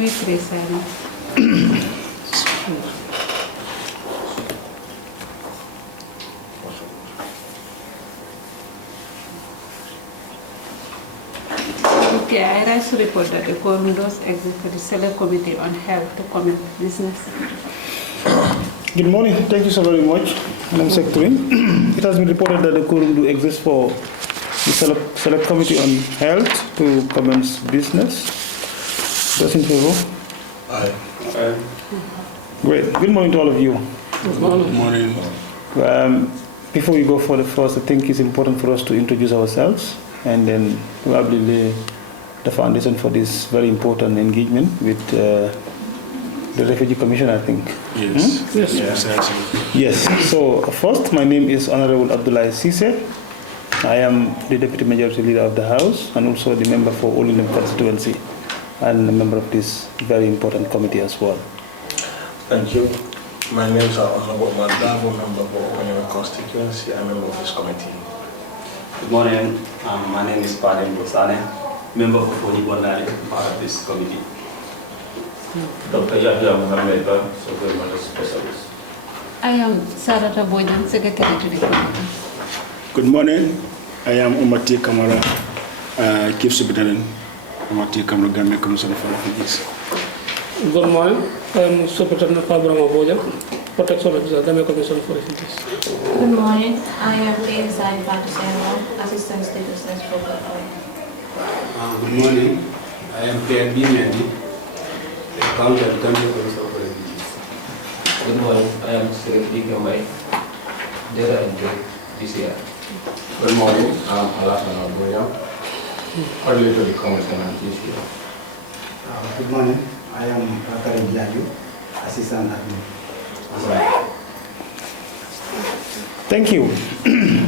we please sign off? Okay, I rise to report that the quorum does exist for the Select Committee on Health to comment business. Good morning. Thank you so very much, Madam Secretary. It has been reported that the quorum do exist for the Select Committee on Health to commence business. Those in favor? Aye. Great. Good morning to all of you. Good morning. Before we go further, first, I think it's important for us to introduce ourselves and then probably lay the foundation for this very important engagement with the Refugee Commission, I think. Yes. Yes. Yes. So first, my name is Honorable Abdullah Sise. I am the Deputy Majority Leader of the House and also the member for Olinum constituency and a member of this very important committee as well. Thank you. My name is Honorable Mandavo, member for Olinum constituency and member of this committee. Good morning. My name is Padem Bosane, member for Foni Bondari, part of this committee. Dr. Yahya Mohamed, Sovereign Matter Specialist. I am Sarata Boyan, Secretary to the committee. Good morning. I am Umati Kamara, Chief Secretary, Umati Kamara, Gambia Commission for Refugees. Good morning. I am Superintendent Fabrama Boya, Protection Officer, Gambia Commission for Refugees. Good morning. I am PSI Fatusema, Assistant Statelessness Program. Good morning. I am Pierre B. Mendy, the County of Gambia Commission for Refugees. Good morning. I am Secretary Gamay, Data and Joe, DCR. Good morning. I'm Alassane Aboya, coordinator to the Commission and DCR. Good morning. I am Karim Diadio, Assistant Admin. Thank you.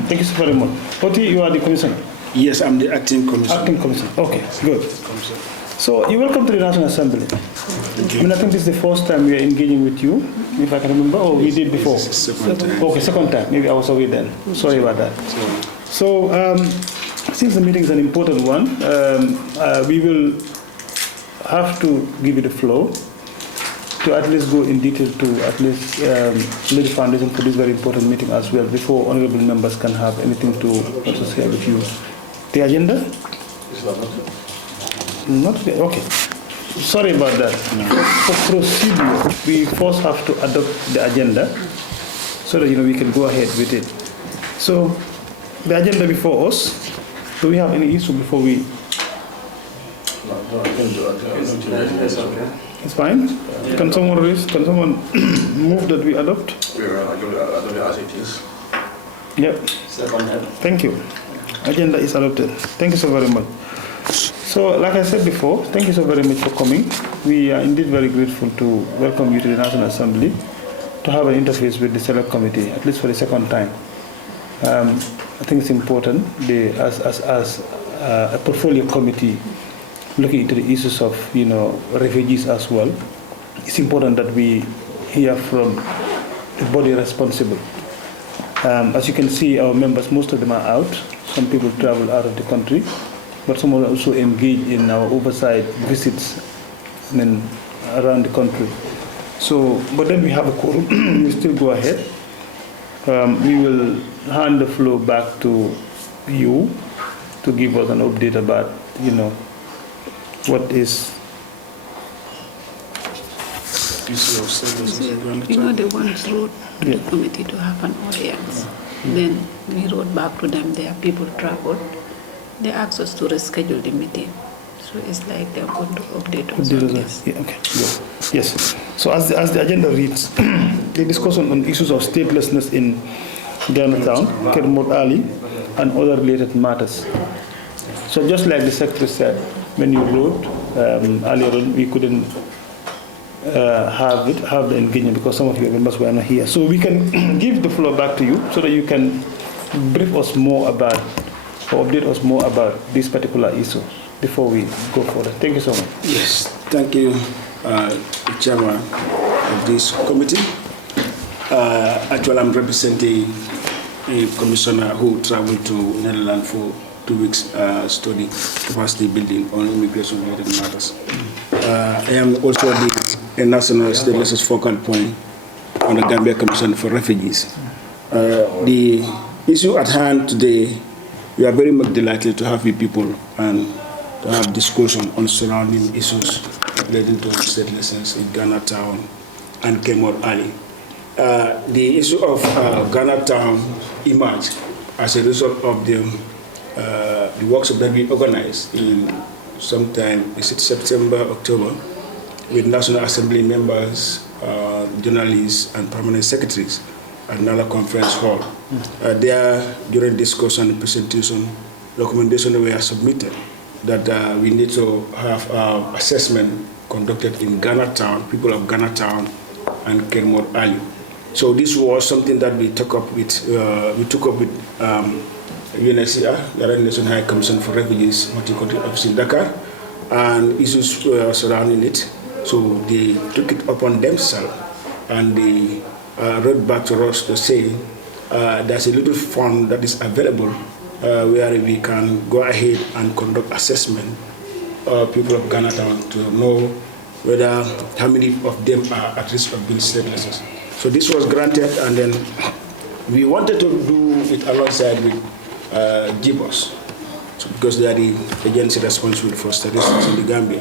Thank you so very much. Oti, you are the commissioner? Yes, I'm the acting commissioner. Acting commissioner. Okay, good. So you're welcome to the National Assembly. Thank you. I mean, I think this is the first time we are engaging with you, if I can remember, or we did before? Second time. Okay, second time. Maybe I was away then. Sorry about that. So, since the meeting is an important one, we will have to give you the floor to at least go in detail to at least lay the foundation for this very important meeting as well before honorable members can have anything to also share with you. The agenda? Not yet. Okay. Sorry about that. For procedure, we first have to adopt the agenda so that we can go ahead with it. So the agenda before us. Do we have any issue before we? It's fine. Can someone move that we adopt? We will adopt it as it is. Yep. Second. Thank you. Agenda is adopted. Thank you so very much. So, like I said before, thank you so very much for coming. We are indeed very grateful to welcome you to the National Assembly to have an interface with the Select Committee, at least for the second time. I think it's important, as a portfolio committee looking into the issues of refugees as well. It's important that we hear from the body responsible. As you can see, our members, most of them are out. Some people travel out of the country, but some are also engaged in our oversight visits around the country. So, but then we have a quorum. We will still go ahead. We will hand the floor back to you to give us an update about, what is. The ones wrote to the committee to have an audience. Then we wrote back to them, their people traveled. They asked us to reschedule the meeting. So it's like they're going to update us on this. Yeah, okay, good. Yes. So as the agenda reads, the discussion on issues of statelessness in Ghana Town, Kermot Ali, and other related matters. So just like the Secretary said, when you wrote earlier on, we couldn't have the engagement because some of your members were not here. So we can give the floor back to you so that you can brief us more about or update us more about this particular issue before we go further. Thank you so much. Yes, thank you, Chairman of this committee. Actually, I'm representing a commissioner who traveled to Netherlands for 2 weeks studying capacity building on immigration-related matters. I am also the National Statelessness Focal Point on the Gambia Commission for Refugees. The issue at hand today, we are very much delighted to have with people and to have discussion on surrounding issues relating to statelessness in Ghana Town and Kemor Ali. The issue of Ghana Town emerged as a result of the workshop that we organized in sometime, is it September, October, with National Assembly members, journalists, and permanent secretaries at Nala Conference Hall. There, during discussion and presentation, recommendations were submitted that we need to have assessment conducted in Ghana Town, people of Ghana Town, and Kenmore Ali. So this was something that we took up with UNHCR, the United Nations High Commission for Refugees, multi-country office in Dakar, and issues surrounding it. So they took it upon themselves, and they wrote back to us to say there's a little fund that is available where we can go ahead and conduct assessment of people of Ghana Town to know whether how many of them are at risk of being stateless. So this was granted, and then we wanted to do it alongside with GBOS, because they are the agency responsible for statistics in the Gambia.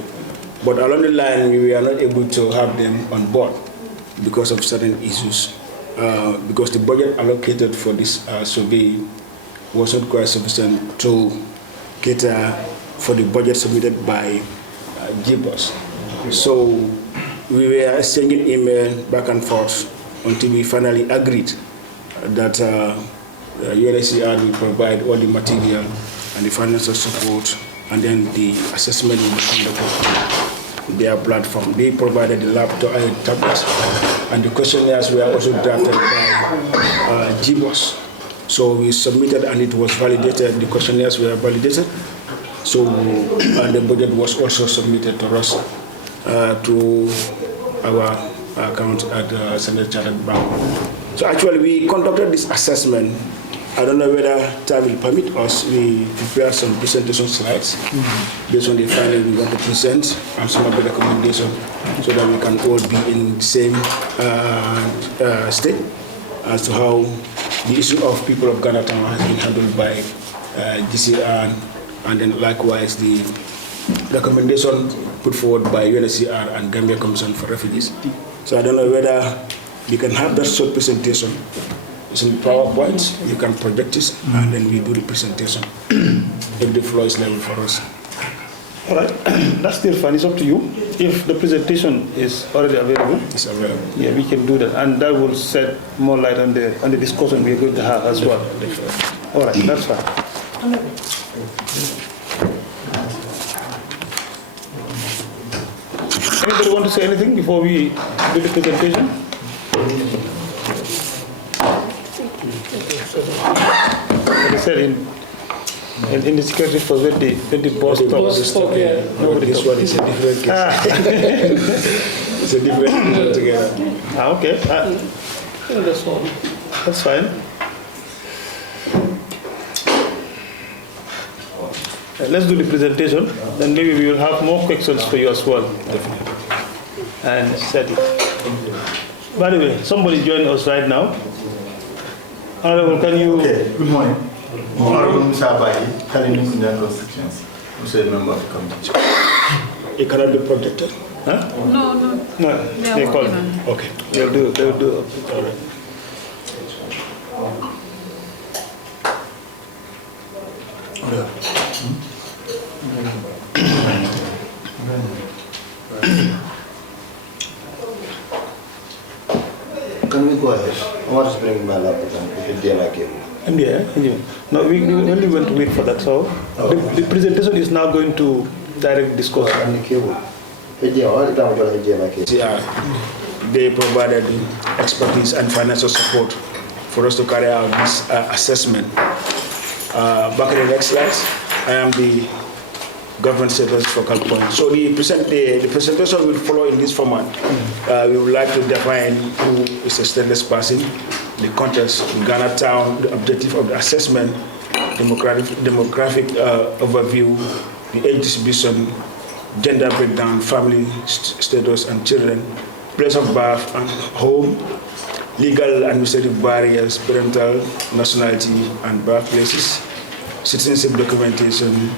But along the line, we were not able to have them on board because of certain issues, because the budget allocated for this survey was not quite sufficient to cater for the budget submitted by GBOS. So we were exchanging email back and forth until we finally agreed that UNHCR will provide all the material and the financial support, and then the assessment will be conducted on their platform. They provided the laptop and tablets, and the questionnaires were also drafted by GBOS. So we submitted, and it was validated. The questionnaires were validated. So and the budget was also submitted to us to our account at Standard Chartered Bank. So actually, we conducted this assessment. I don't know whether time will permit us. We prepared some presentation slides based on the findings we want to present and some of the recommendations, so that we can all be in the same state as to how the issue of people of Ghana Town has been handled by GCR, and then likewise the recommendation put forward by UNHCR and Gambia Commission for Refugees. So I don't know whether we can have that short presentation. It's in PowerPoint, you can project it, and then we do the presentation if the floor is level for us. All right, that's still fine. It's up to you. If the presentation is already available, it's available. Yeah, we can do that, and that will set more light on the discussion we're going to have as well. All right, that's fine. Anybody want to say anything before we do the presentation? Like I said, in the security force, when the boss talks, nobody this one is a different case. It's a different case altogether. Okay. That's all. That's fine. Let's do the presentation, then maybe we will have more questions for you as well. Definitely. And set it. By the way, somebody joined us right now. Honorable, can you... Okay, good morning. Honorable Musa Abayi, Kalinin Indian constituency. Musa is a member of the committee. It cannot be projected? No. No, they call. Okay. They'll do. All right. Can we go ahead? I want to bring my laptop and put it there like him. Yeah. No, we only went to wait for that. So the presentation is now going to direct discussion. And the cable. Yeah, they provided expertise and financial support for us to carry out this assessment. Back in the next slides, I am the government status focal point. So the presentation will follow in this format. We would like to define who is a stateless person, the context in Ghana Town, the objective of the assessment, demographic overview, the age distribution, gender breakdown, family status and children, place of birth and home, legal administrative barriers, parental, nationality and birthplaces, citizenship documentation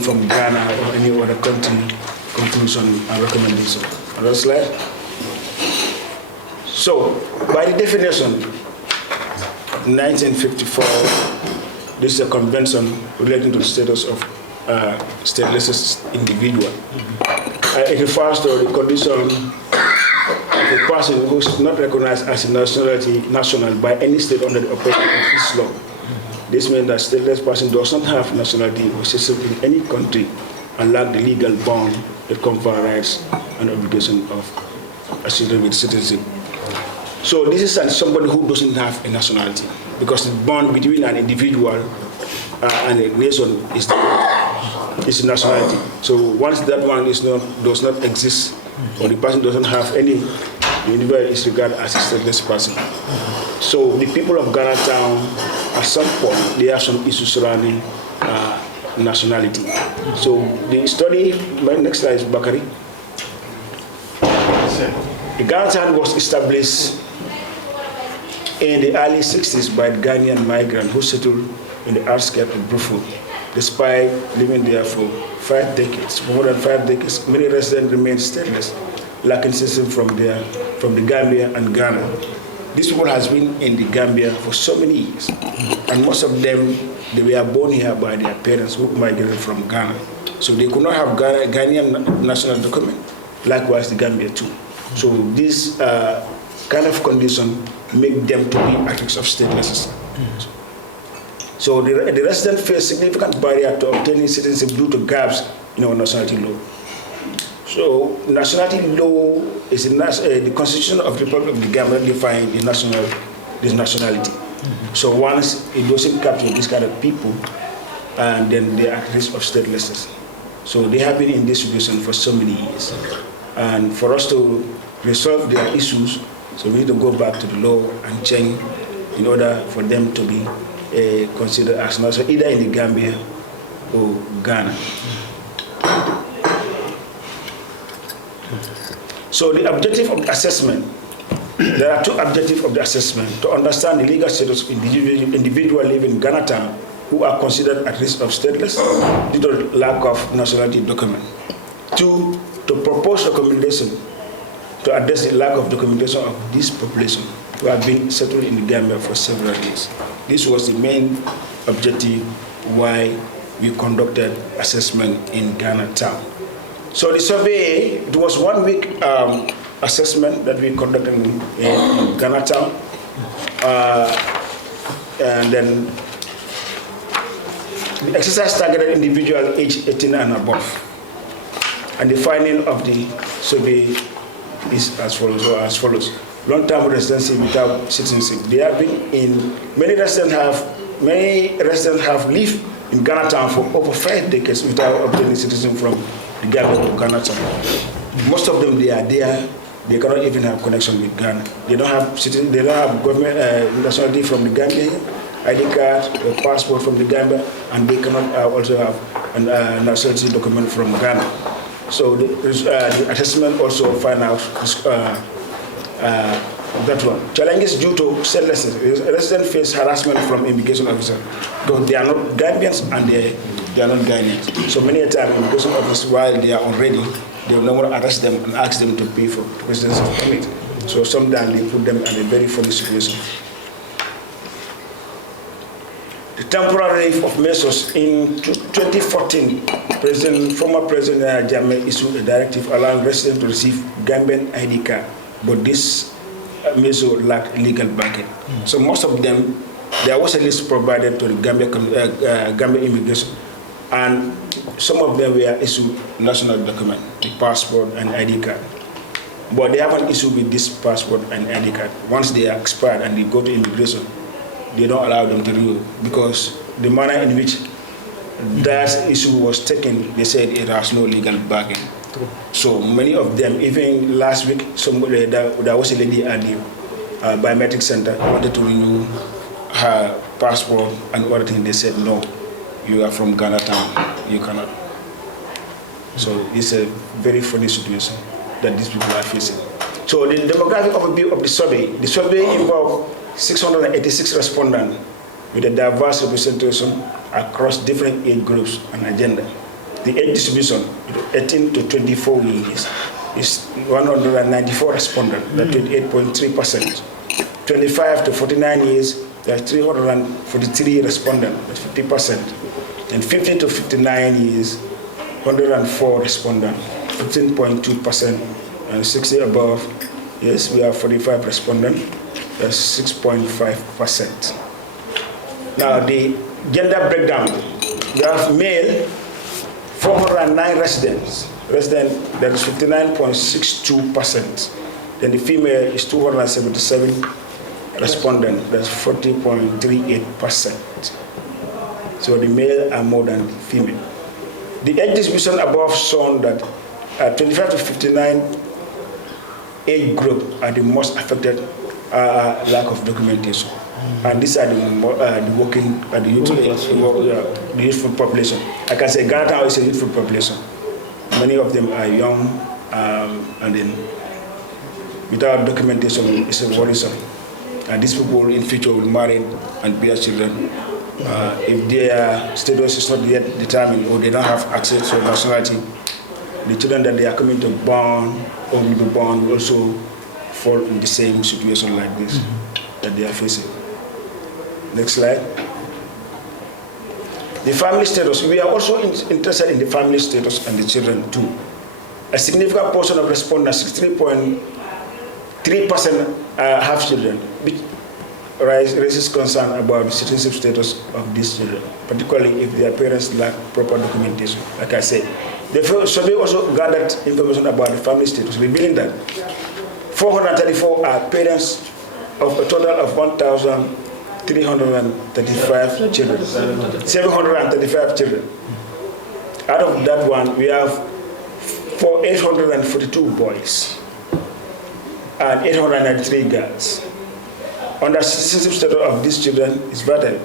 from Ghana or any other country, conclusion and recommendation. Another slide. So, by the definition, 1954, this is a convention relating to the status of stateless individual. It refers to the condition of a person who is not recognized as a national by any state under the operation of this law. This means that stateless person does not have nationality or citizenship in any country and lack the legal bond that confer rights and obligation of associated with citizenship. So this is somebody who doesn't have a nationality, because the bond between an individual and a nation is the nationality. So once that one does not exist, or the person doesn't have any, the individual is regarded as a stateless person. So the people of Ghana town, at some point, they have some issues surrounding nationality. So the study, my next slide is Bakari. The Ghana town was established in the early 60s by the Ghanaian migrant who settled in the outskirts of Brufut. Despite living there for 5 decades, for more than 5 decades, many residents remain stateless, lacking citizenship from the Gambia and Ghana. These people has been in the Gambia for so many years, and most of them, they were born here by their parents who migrated from Ghana. So they could not have Ghanaian national document, likewise the Gambia too. So this kind of condition make them to be at risk of statelessness. So the residents face significant barrier to obtaining citizenship due to gaps in our nationality law. So nationality law is the Constitution of the Republic of the Gambia define this nationality. So once it doesn't capture this kind of people, and then they are at risk of statelessness. So they have been in this situation for so many years. And for us to resolve their issues, so we need to go back to the law and change in order for them to be considered as national, either in the Gambia or Ghana. So the objective of the assessment, there are 2 objectives of the assessment: to understand the legal status of individual living in Ghana town who are considered at risk of stateless due to lack of nationality document. 2, to propose recommendation to address the lack of documentation of this population who have been settled in the Gambia for several years. This was the main objective why we conducted assessment in Ghana town. So the survey, it was 1 week assessment that we conducted in Ghana town. And then the exercise targeted individual aged 18 and above. And the finding of the survey is as follows. Long-term residency without citizenship. They have been in, many residents have lived in Ghana town for over 5 decades without obtaining citizenship from the Gambia to Ghana town. Most of them, they are there, they cannot even have connection with Ghana. They don't have government nationality from the Gambia, ID card or passport from the Gambia, and they cannot also have a nationality document from Ghana. So the assessment also find out that one. Challenges due to statelessness. Residents face harassment from immigration officers because they are not Gambians and they are not Ghanaians. So many times immigration officers, while they are already, they will not arrest them and ask them to pay for residence permit. So sometimes they put them in a very funny situation. The temporary leave of measures in 2014, former President Jammeh issued a directive allowing residents to receive Gambian ID card, but this measure lacked legal backing. So most of them, there was a list provided to the Gambia immigration, and some of them were issued national document, the passport and ID card. But they have an issue with this passport and ID card. Once they are expired and they go to immigration, they don't allow them to renew because the manner in which that issue was taken, they said it has no legal backing. So many of them, even last week, there was a lady at the biometric center wanted to renew her passport and other things. They said, no, you are from Ghana town, you cannot. So it's a very funny situation that these people are facing. So the demographic overview of the survey involved 686 respondents with a diverse representation across different age groups and agenda. The age distribution, 18 to 24 years, is 194 respondents, that's 28.3%. 25 to 49 years, that's 343 respondents, that's 50%. And 50 to 59 years, 104 respondents, 15.2%. And 60 above, yes, we have 45 respondents, that's 6.5%. Now the gender breakdown, we have male, 409 residents, that is 59.62%. Then the female is 277 respondents, that's 40.38%. So the male are more than female. The age distribution above shown that 25 to 59 age group are the most affected lack of documentation. And these are the working, the youthful population. I can say Ghana now is a youthful population. Many of them are young, and then without documentation, it's a worrisome. And these people in future will marry and bear children. If their status is not yet determined or they don't have access to nationality, the children that they are coming to born or will be born will also fall in the same situation like this that they are facing. Next slide. The family status. We are also interested in the family status and the children too. A significant portion of respondents, 63.3%, have children, which raises concern about the citizenship status of these children, particularly if their parents lack proper documentation. Like I said, the survey also gathered information about the family status, revealing that 434 are parents of a total of 1,335 children, 735 children. Out of that one, we have 842 boys and 893 girls. Under citizenship status of these children is vital,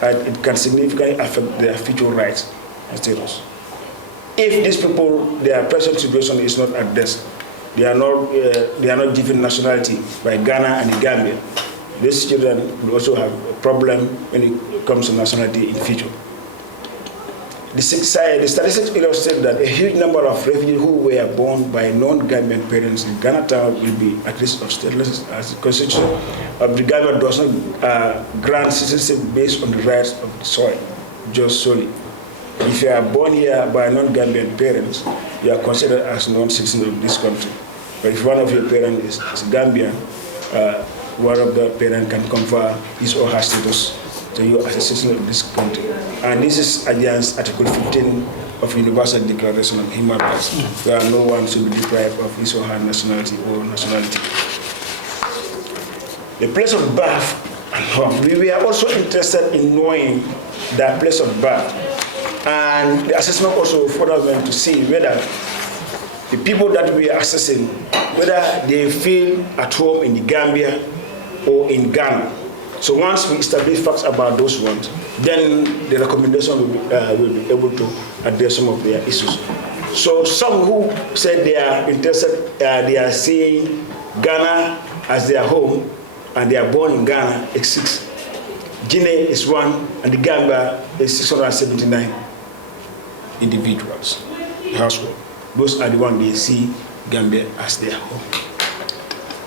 and it can significantly affect their future rights and status. If these people, their present situation is not addressed, they are not given nationality by Ghana and the Gambia, these children will also have a problem when it comes to nationality in the future. The statistics illustrate that a huge number of refugees who were born by non-Gambian parents in Ghana town will be at risk of statelessness, as the constitution of the Gambia does not grant citizenship based on the rights of the soil, just solely. If you are born here by non-Gambian parents, you are considered as non-citizen of this country. But if one of your parents is Gambian, one of the parents can confer his or her status to you as a citizen of this country. And this is against Article 15 of Universal Declaration of Human Rights, where no one should be deprived of his or her nationality or nationality. The place of birth and home. We were also interested in knowing the place of birth. And the assessment also further went to see whether the people that we are assessing, whether they feel at home in the Gambia or in Ghana. So once we establish facts about those ones, then the recommendation will be able to address some of their issues. So some who said they are interested, they are seeing Ghana as their home, and they are born in Ghana, is 6. Guinea is 1, and the Gambia is 679 individuals, household. Those are the ones they see Gambia as their home.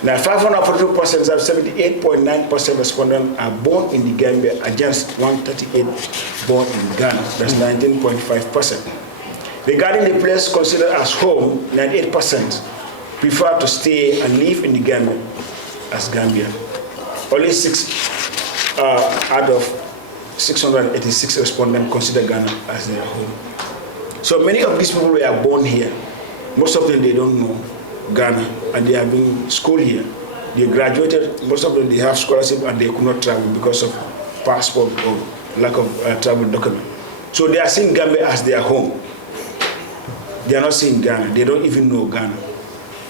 Now, 542%, 78.9% respondents are born in the Gambia against 138 born in Ghana. That's 19.5%. Regarding the place considered as home, 98% prefer to stay and live in the Gambia as Gambia. Only 6 out of 686 respondents consider Ghana as their home. So many of these people were born here. Most of them, they don't know Ghana, and they have been schooled here. They graduated, most of them, they have scholarship, and they could not travel because of passport or lack of travel document. So they are seeing Gambia as their home. They are not seeing Ghana. They don't even know Ghana.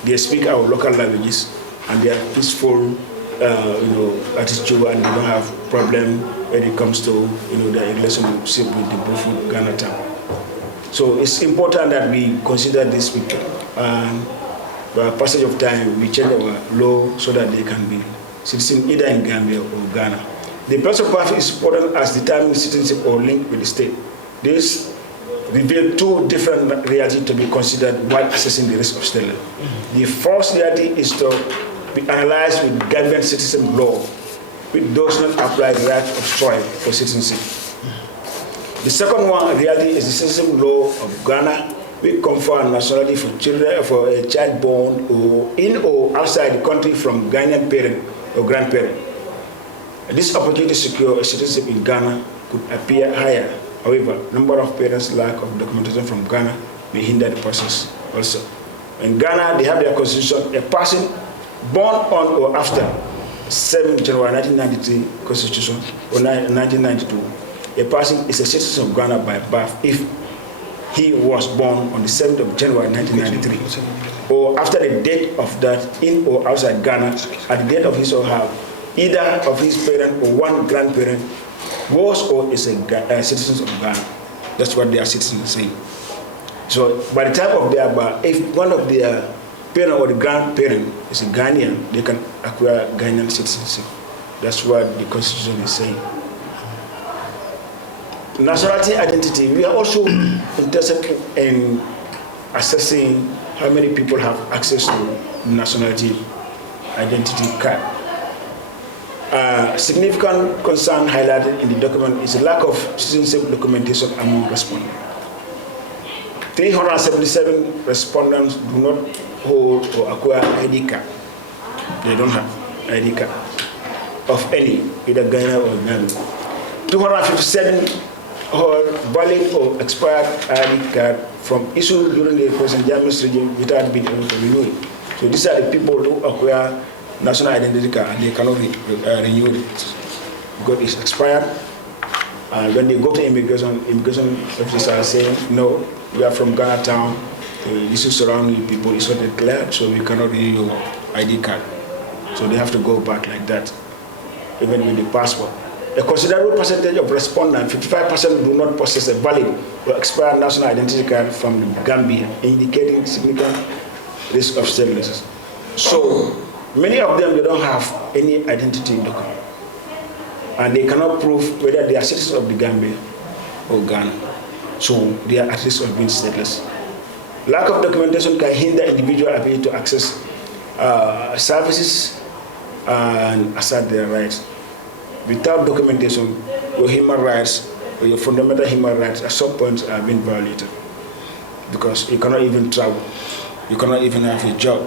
They speak our local languages, and they are peaceful, attitude, and they don't have problem when it comes to, their relationship with the beautiful Ghana town. So it's important that we consider this people. And by passage of time, we change our law so that they can be citizens either in Gambia or Ghana. The place of birth is important as determining citizenship or link with the state. This reveals two different realities to be considered while assessing the risk of statelessness. The first reality is to be analyzed with Gambian citizen law, which does not apply the right of choice for citizenship. The second one reality is the citizen law of Ghana, which confer nationality for children for a child born or in or outside the country from Ghanaian parent or grandparent. This opportunity to secure a citizenship in Ghana could appear higher. However, number of parents' lack of documentation from Ghana may hinder the process also. In Ghana, they have their constitution. A person born on or after 7 January 1993 constitution or 1992, a person is a citizen of Ghana by birth if he was born on the 7th of January 1993, or after the date of that in or outside Ghana, at the date of his or her, either of his parent or one grandparent was or is a citizen of Ghana. That's what their citizens say. So by the time of their birth, if one of their parent or the grandparent is a Ghanaian, they can acquire Ghanaian citizenship. That's what the Constitution is saying. Nationality identity, we are also interested in assessing how many people have access to nationality identity card. Significant concern highlighted in the document is the lack of citizenship documentation among respondents. 377 respondents do not hold or acquire ID card. They don't have ID card of any, either Ghana or Ghana. 257 hold valid or expired ID card from issued during the President Jammeh's regime without being able to renew it. So these are the people who acquire national identity card and they cannot renew it because it's expired. And when they go to immigration officers are saying, no, we are from Ghana town, the issues surrounding people is not declared, so we cannot renew your ID card. So they have to go back like that, even with the passport. A considerable percentage of respondents, 55%, do not possess a valid or expired national identity card from the Gambia, indicating significant risk of statelessness. So many of them, they don't have any identity document, and they cannot prove whether they are citizens of the Gambia or Ghana. So they are at risk of being stateless. Lack of documentation can hinder individual ability to access services and assert their rights. Without documentation, your human rights or your fundamental human rights at some points are being violated because you cannot even travel, you cannot even have a job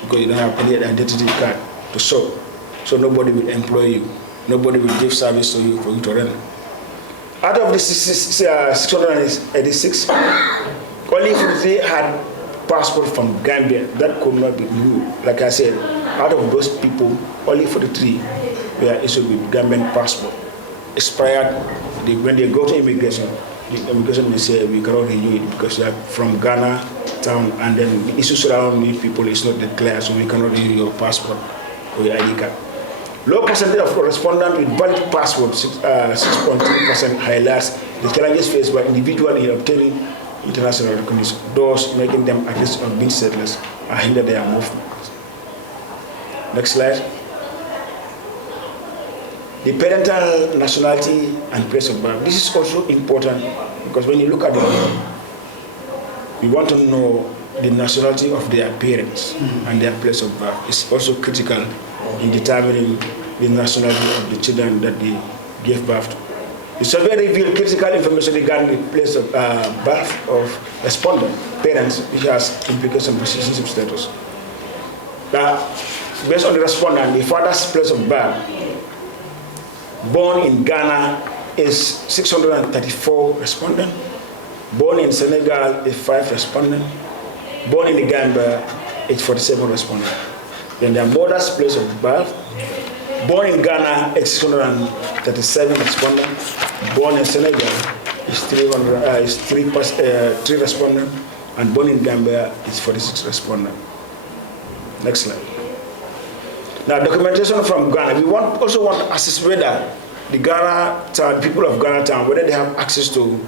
because you don't have any identity card to show. So nobody will employ you, nobody will give service to you for you to rent. Out of the 686, only 43 had passport from Gambia that could not be renewed. Like I said, out of those people, only 43 were issued with Gambian passport. Expired, when they go to immigration, the immigration will say we cannot renew it because you are from Ghana town, and then the issues surrounding people is not declared, so we cannot renew your passport or your ID card. Low percentage of respondents with valid passport, 6.3%, highlights the challenges faced by individuals in obtaining international recognition. Those making them at risk of being stateless and hinder their movement. Next slide. The parental nationality and place of birth. This is also important because when you look at the law, we want to know the nationality of their parents and their place of birth. It's also critical in determining the nationality of the children that they gave birth to. The survey revealed critical information regarding the place of birth of respondent parents, which has implications for citizenship status. Now, based on the respondent, the father's place of birth, born in Ghana, is 634 respondents. Born in Senegal is 5 respondents. Born in the Gambia is 47 respondents. Then their mother's place of birth, born in Ghana is 637 respondents. Born in Senegal is 3 respondents, and born in Gambia is 46 respondents. Next slide. Now, documentation from Ghana. We also want to assess whether the Ghana town, people of Ghana town, whether they have access to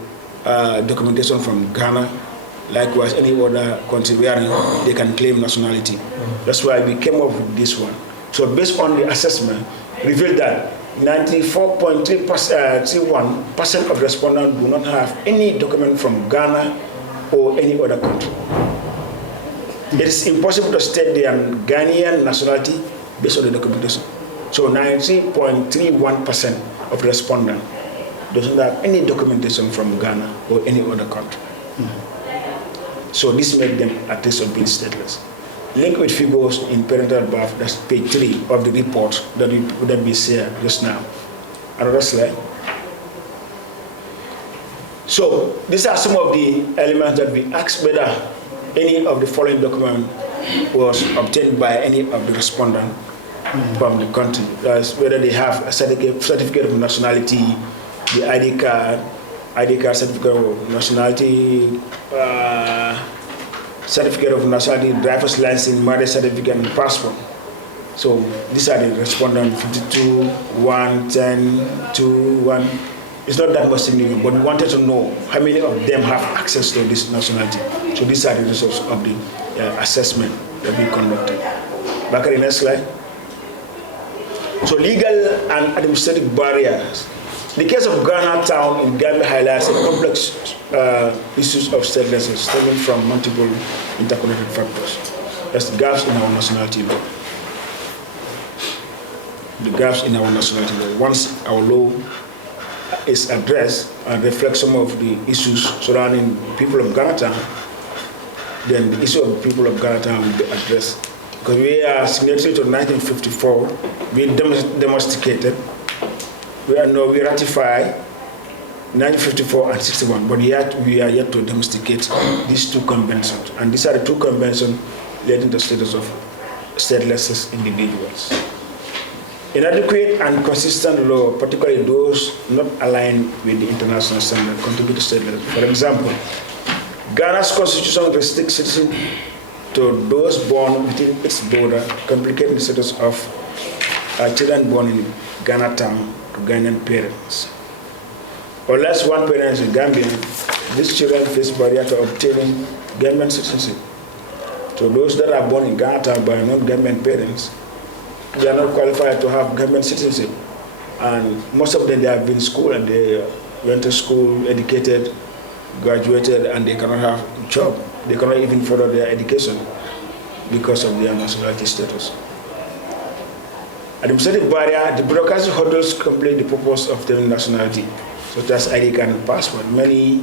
documentation from Ghana, likewise any other country where they can claim nationality. That's why we came up with this one. So based on the assessment, revealed that 94.31% of respondents do not have any document from Ghana or any other country. It is impossible to state their Ghanaian nationality based on the documentation. So 93.31% of respondents doesn't have any documentation from Ghana or any other country. So this made them at risk of being stateless. Linked with figures in parental birth, that's page 3 of the report that we share just now. Another slide. So these are some of the elements that we asked whether any of the following document was obtained by any of the respondents from the country. That's whether they have a certificate of nationality, the ID card, certificate of nationality, certificate of nationality, driver's license, marriage certificate, and passport. So these are the respondents: 52, 1, 10, 2, 1. It's not that much significant, but we wanted to know how many of them have access to this nationality. So these are the results of the assessment that we conducted. Back at the next slide. So legal and administrative barriers. The case of Ghana Town in Gambia highlights a complex issues of statelessness stemming from multiple interconnected factors. That's the gaps in our nationality law. The gaps in our nationality law. Once our law is addressed and reflects some of the issues surrounding people of Ghana Town, then the issue of the people of Ghana Town will be addressed. Because we are signatory to 1954, we domesticated. We ratified 1954 and 61, but yet we are yet to domesticate these two conventions. And these are the two conventions leading to the status of stateless individuals. Inadequate and consistent law, particularly those not aligned with the international standard, contribute to stateless. For example, Ghana's constitution restricts citizens to those born within its border, complicating the status of children born in Ghana Town to Ghanaian parents. Unless one parent is a Gambian, these children face barrier to obtaining Gambian citizenship. So those that are born in Ghana Town by non-Gambian parents, they are not qualified to have Gambian citizenship. And most of them, they have been in school and they went to school, educated, graduated, and they cannot have a job. They cannot even follow their education because of their nationality status. Administrative barrier, the bureaucracy hurdles complete the purpose of the nationality, such as ID card and passport. Many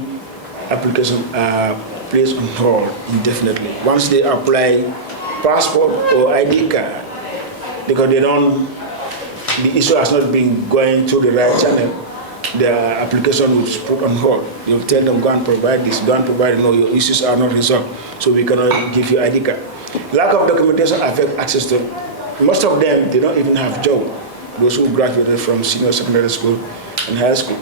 applications are placed on hold indefinitely. Once they apply passport or ID card, because the issue has not been going through the right channel, the application was put on hold. You tell them, go and provide this, go and provide, no, your issues are not resolved, so we cannot give you ID card. Lack of documentation affects access to, most of them, they don't even have job. Those who graduated from senior secondary school and high school.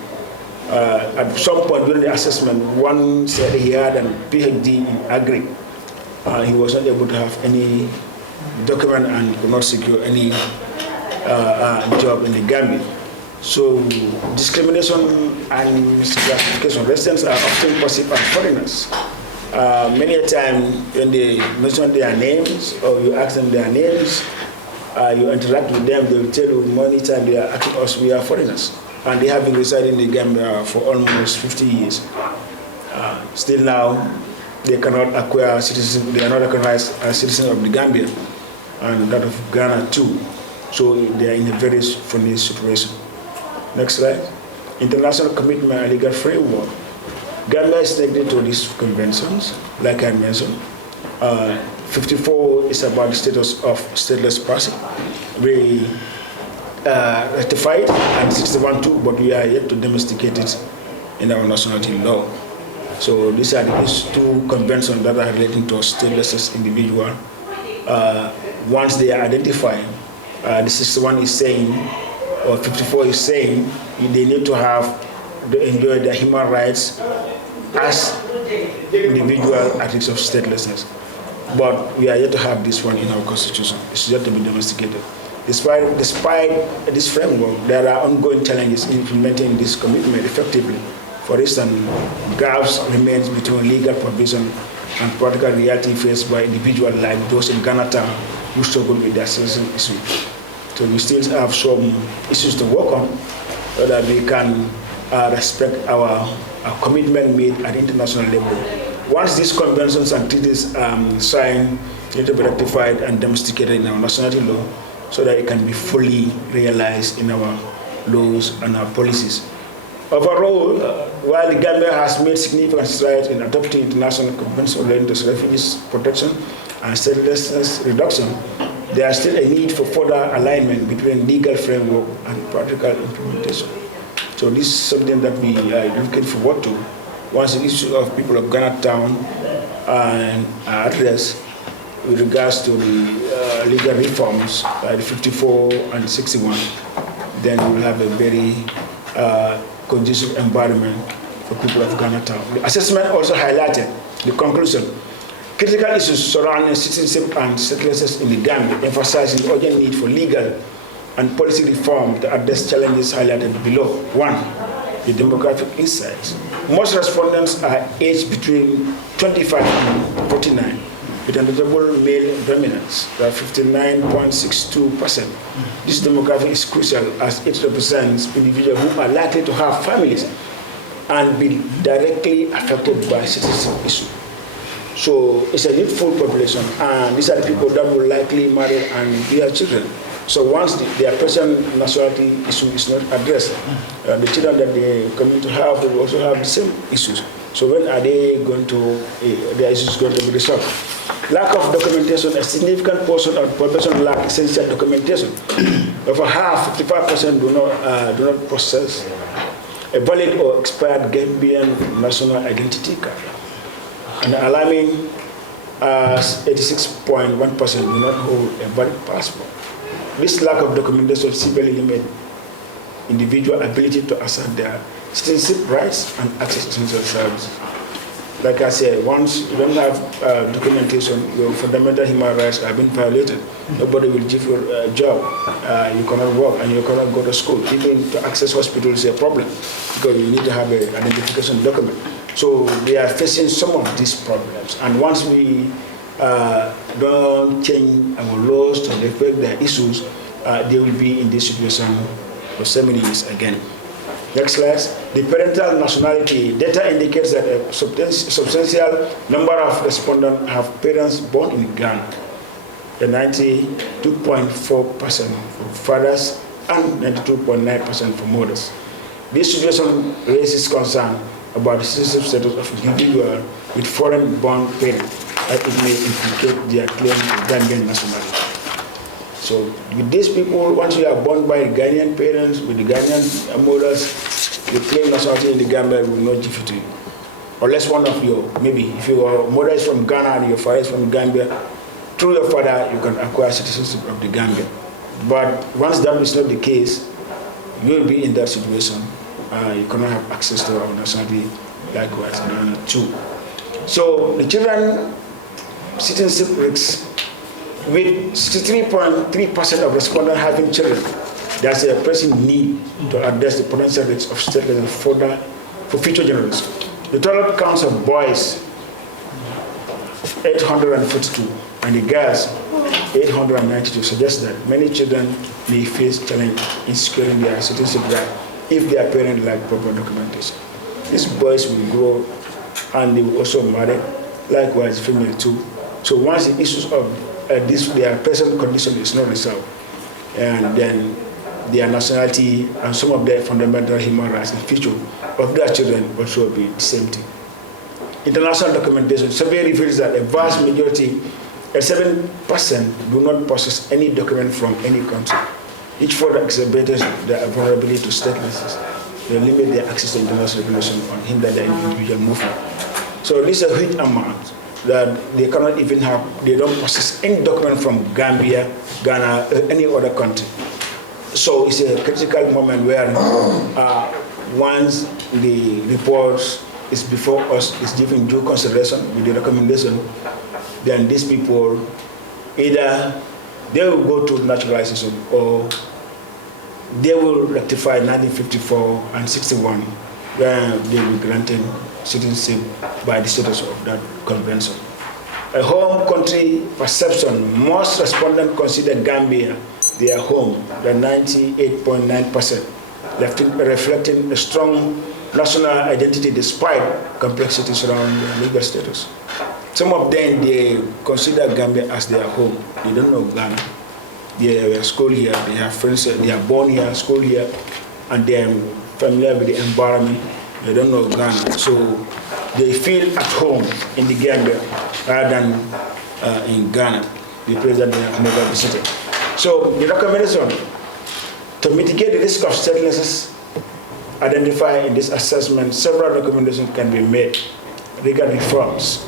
At some point during the assessment, one said he had a PhD in agri. He was not able to have any document and could not secure any job in the Gambia. So discrimination and misclassification, residents are often perceived as foreigners. Many a time when they mention their names or you ask them their names, you interact with them, they will tell you many times they are asking us, we are foreigners. And they have been residing in the Gambia for almost 50 years. Still now, they cannot acquire citizenship, they are not recognized as citizens of the Gambia and that of Ghana too. So they are in a very funny situation. Next slide. International commitment and legal framework. Gambia is signatory to these conventions, like I mentioned. 54 is about the status of stateless person. We ratified and 61 too, but we are yet to domesticate it in our nationality law. So these are these two conventions that are relating to stateless individual. Once they are identified, the 61 is saying, or 54 is saying, they need to enjoy their human rights as individual at risk of statelessness. But we are yet to have this one in our constitution. It's yet to be domesticated. Despite this framework, there are ongoing challenges in implementing this commitment effectively. For instance, gaps remains between legal provision and practical reality faced by individuals like those in Ghana town who struggle with their citizenship issue. So we still have some issues to work on so that we can respect our commitment made at international level. Once these conventions and treaties signed, they need to be rectified and domesticated in our nationality law so that it can be fully realized in our laws and our policies. Overall, while the Gambia has made significant strides in adopting international conventions relating to refugees protection and statelessness reduction, there is still a need for further alignment between legal framework and practical implementation. So this is something that we are looking forward to. Once the issue of people of Ghana town are addressed with regards to the legal reforms, the 54 and 61, then we will have a very conducive environment for people of Ghana town. The assessment also highlighted the conclusion. Critical issues surrounding citizenship and statelessness in the Gambia, emphasizing the urgent need for legal and policy reform to address challenges highlighted below. 1, the demographic insights. Most respondents are aged between 25 and 49, with a notable male dominance, 59.62%. This demographic is crucial as it represents individuals who are likely to have families and be directly affected by citizenship issues. So it's a needful population, and these are the people that will likely marry and bear children. So once their present nationality issue is not addressed, the children that they come to have will also have the same issues. So when are they going to, their issues going to be resolved? Lack of documentation, a significant portion of the population lack essential documentation. Over half, 55% do not possess a valid or expired Gambian national identity card. And alarming 86.1% do not hold a valid passport. This lack of documentation severely limits individual ability to assert their citizenship rights and access to social services. Like I said, once you don't have documentation, your fundamental human rights have been violated. Nobody will give you a job. You cannot work and you cannot go to school. Even to access hospitals is a problem because you need to have an identification document. So they are facing some of these problems. And once we don't change our laws to reflect their issues, they will be in this situation for 7 years again. Next slide. The parental nationality data indicates that a substantial number of respondents have parents born in Ghana, 92.4% for fathers and 92.9% for mothers. This situation raises concern about the citizenship status of individuals with foreign-born parents, that it may implicate their claim to Ghanaian nationality. So with these people, once you are born by Ghanaian parents, with the Ghanaian mothers, the claim nationality in the Gambia will not give it to you. Unless one of your, maybe if your mother is from Ghana and your father is from Gambia, through your father you can acquire citizenship of the Gambia. But once that is not the case, you will be in that situation. You cannot have access to our nationality likewise too. So the children citizenship risks, with 63.3% of respondents having children, there's a pressing need to address the potential risks of statelessness for future generations. The total counts of boys, 842, and the girls, 892, suggests that many children may face challenge in securing their citizenship right if their parents lack proper documentation. These boys will grow and they will also marry, likewise female too. So once the issues of their present condition is not resolved, and then their nationality and some of their fundamental human rights in future of their children also be the same thing. International documentation survey reveals that a vast majority, 7%, do not possess any document from any country. Each further exacerbates their vulnerability to statelessness. They limit their access to international regulation and hinder their individual movement. So this is a huge amount that they cannot even have, they don't possess any document from Gambia, Ghana, any other country. So it's a critical moment where once the report is before us, is given due consideration with the recommendation, then these people, either they will go to naturalization or they will rectify 1954 and 61 where they will be granted citizenship by the status of that convention. A home country perception, most respondents consider Gambia their home, the 98.9%, reflecting a strong national identity despite complexities surrounding their legal status. Some of them, they consider Gambia as their home. They don't know Ghana. They were school here, they have friends, they are born here, school here, and they are familiar with the environment. They don't know Ghana. So they feel at home in the Gambia rather than in Ghana, the place that they have never visited. So the recommendation to mitigate the risk of statelessness identified in this assessment, several recommendations can be made regarding reforms.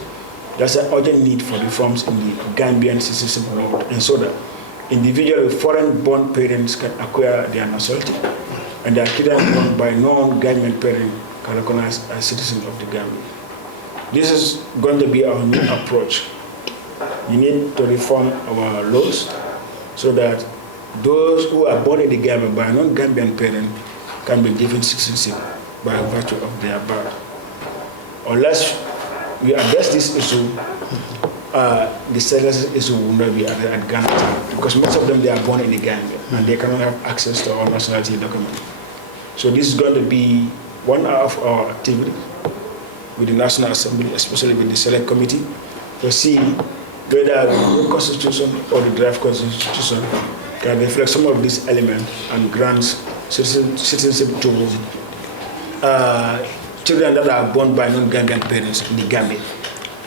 There's an urgent need for reforms in the Gambian citizenship law, and so that individuals with foreign-born parents can acquire their nationality, and their children born by non-Gambian parents can recognize as citizens of the Gambia. This is going to be our new approach. We need to reform our laws so that those who are born in the Gambia by non-Gambian parents can be given citizenship by virtue of their birth. Unless we address this issue, the stateless issue will not be at Ghana, because most of them, they are born in the Gambia and they cannot have access to our nationality document. So this is going to be one of our activities with the National Assembly, especially with the Select Committee, to see whether the new constitution or the draft constitution can reflect some of these elements and grants citizenship to children that are born by non-Gambian parents in the Gambia.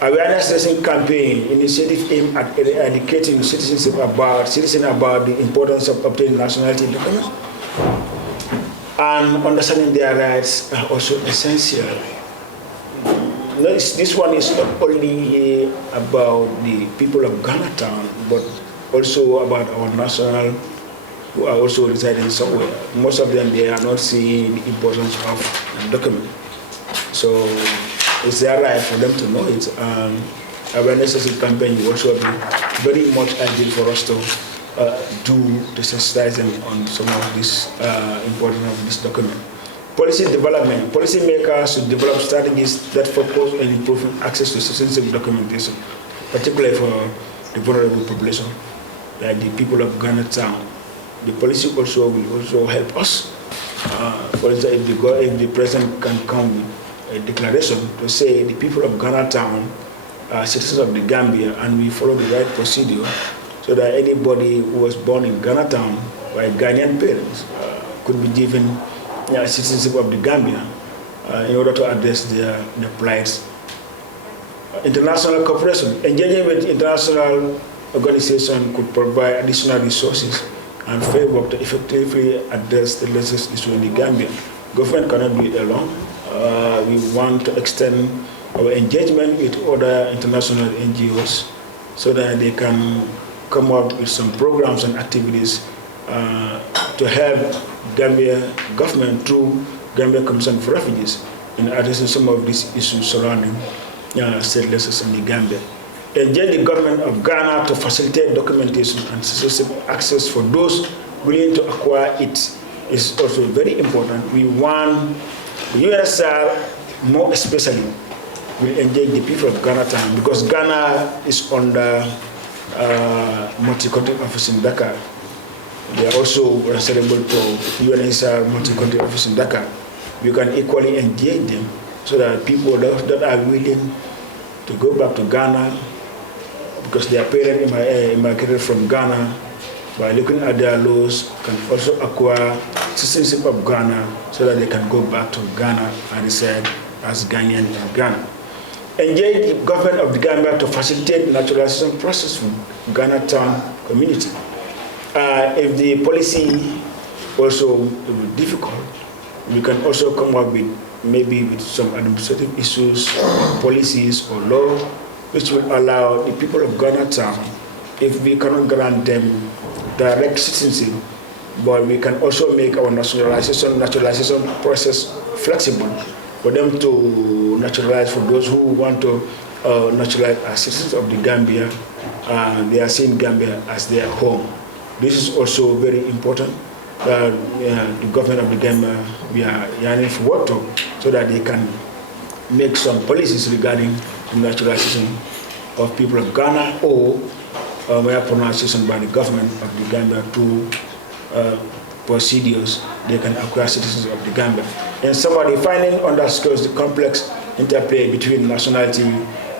Awareness raising campaign initiative aimed at educating citizens about the importance of obtaining nationality documents and understanding their rights are also essential. This one is not only about the people of Ghana town, but also about our national who are also residing somewhere. Most of them, they are not seeing the importance of the document. So it's their right for them to know it. Awareness campaign will also be very much ideal for us to sensitize them on some of this importance of this document. Policy development. Policymakers should develop strategies that focus on improving access to citizenship documentation, particularly for the vulnerable population, like the people of Ghana town. The policy also will also help us. For example, if the president can come with a declaration to say the people of Ghana town are citizens of the Gambia and we follow the right procedure, so that anybody who was born in Ghana town by Ghanaian parents could be given citizenship of the Gambia in order to address their plights. International cooperation. Engaging with international organizations could provide additional resources and framework to effectively address the latest issue in the Gambia. Government cannot do it alone. We want to extend our engagement with other international NGOs so that they can come up with some programs and activities to help Gambia government through Gambia Commission for Refugees in addressing some of these issues surrounding statelessness in the Gambia. Engage the government of Ghana to facilitate documentation and citizenship access for those willing to acquire it is also very important. We want the UNSR more especially will engage the people of Ghana town, because Ghana is under multi-country office in Dakar. They are also answerable to UNSR multi-country office in Dakar. We can equally engage them so that people that are willing to go back to Ghana because their parents immigrated from Ghana, by looking at their laws, can also acquire citizenship of Ghana so that they can go back to Ghana and reside as Ghanaian in Ghana. Engage the government of the Gambia to facilitate naturalization process for Ghana town community. If the policy also will be difficult, we can also come up with maybe with some administrative issues, policies or law, which will allow the people of Ghana town, if we cannot grant them direct citizenship, but we can also make our naturalization process flexible for them to naturalize. For those who want to naturalize as citizens of the Gambia, they are seeing Gambia as their home. This is also very important. The government of the Gambia, we are yearning for work to, so so that they can make some policies regarding the naturalization of people of Ghana or where pronunciation by the government of the Gambia through procedures, they can acquire citizens of the Gambia. And somebody finding underscores the complex interplay between nationality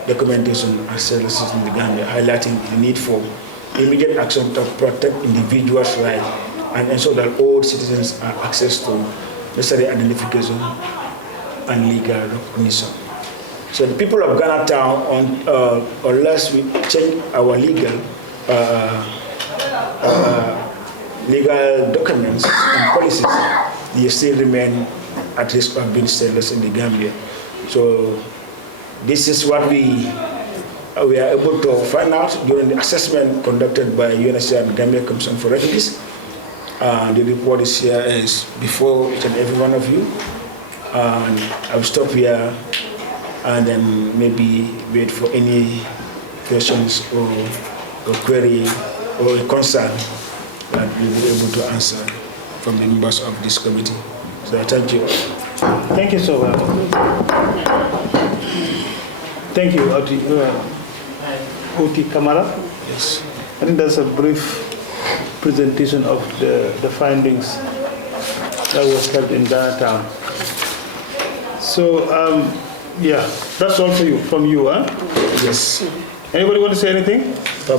documentation and statelessness in the Gambia, highlighting the need for immediate action to protect individuals' rights and ensure that all citizens have access to necessary identification and legal recognition. So the people of Ghana Town, unless we change our legal documents and policies, they still remain at risk of being stateless in the Gambia. So this is what we are able to find out during the assessment conducted by UNHCR and Gambia Commission for Refugees. The report is here is before each and every one of you. And I'll stop here and then maybe wait for any questions or query or a concern that we'll be able to answer from the members of this committee. So thank you. Thank you so much. Thank you, Oti Kamara. Yes. I think that's a brief presentation of the findings that was held in Ghana Town. So, yeah, that's all for you, from you, huh? Yes. Anybody want to say anything? We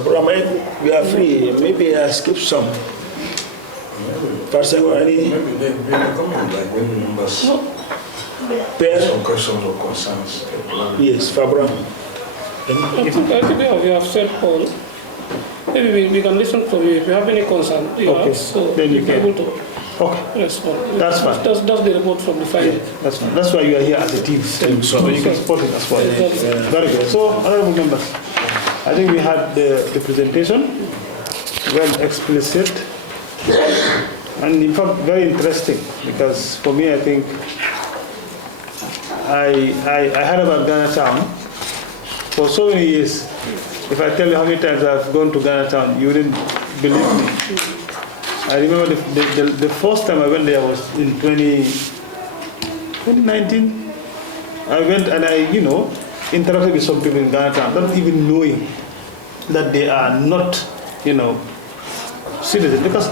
are free. Maybe I skip some. Person or any? Maybe they come in like when members some questions or concerns. Yes, Fabra. I think we have said all. Maybe we can listen from you if you have any concern. Okay, so then you be can. able to respond. That's fine. That's the report from the findings. Yeah, that's fine. That's why you are here as a team. So you can support it as well. Very good. So, honorable members, I think we had the presentation, well explicit, and in fact very interesting, because for me I think I heard about Ghana Town for so many years. If I tell you how many times I've gone to Ghana Town, you wouldn't believe me. I remember the first time I went there was in 2019. I went and I, interacted with some people in Ghana Town, not even knowing that they are not, citizens. Because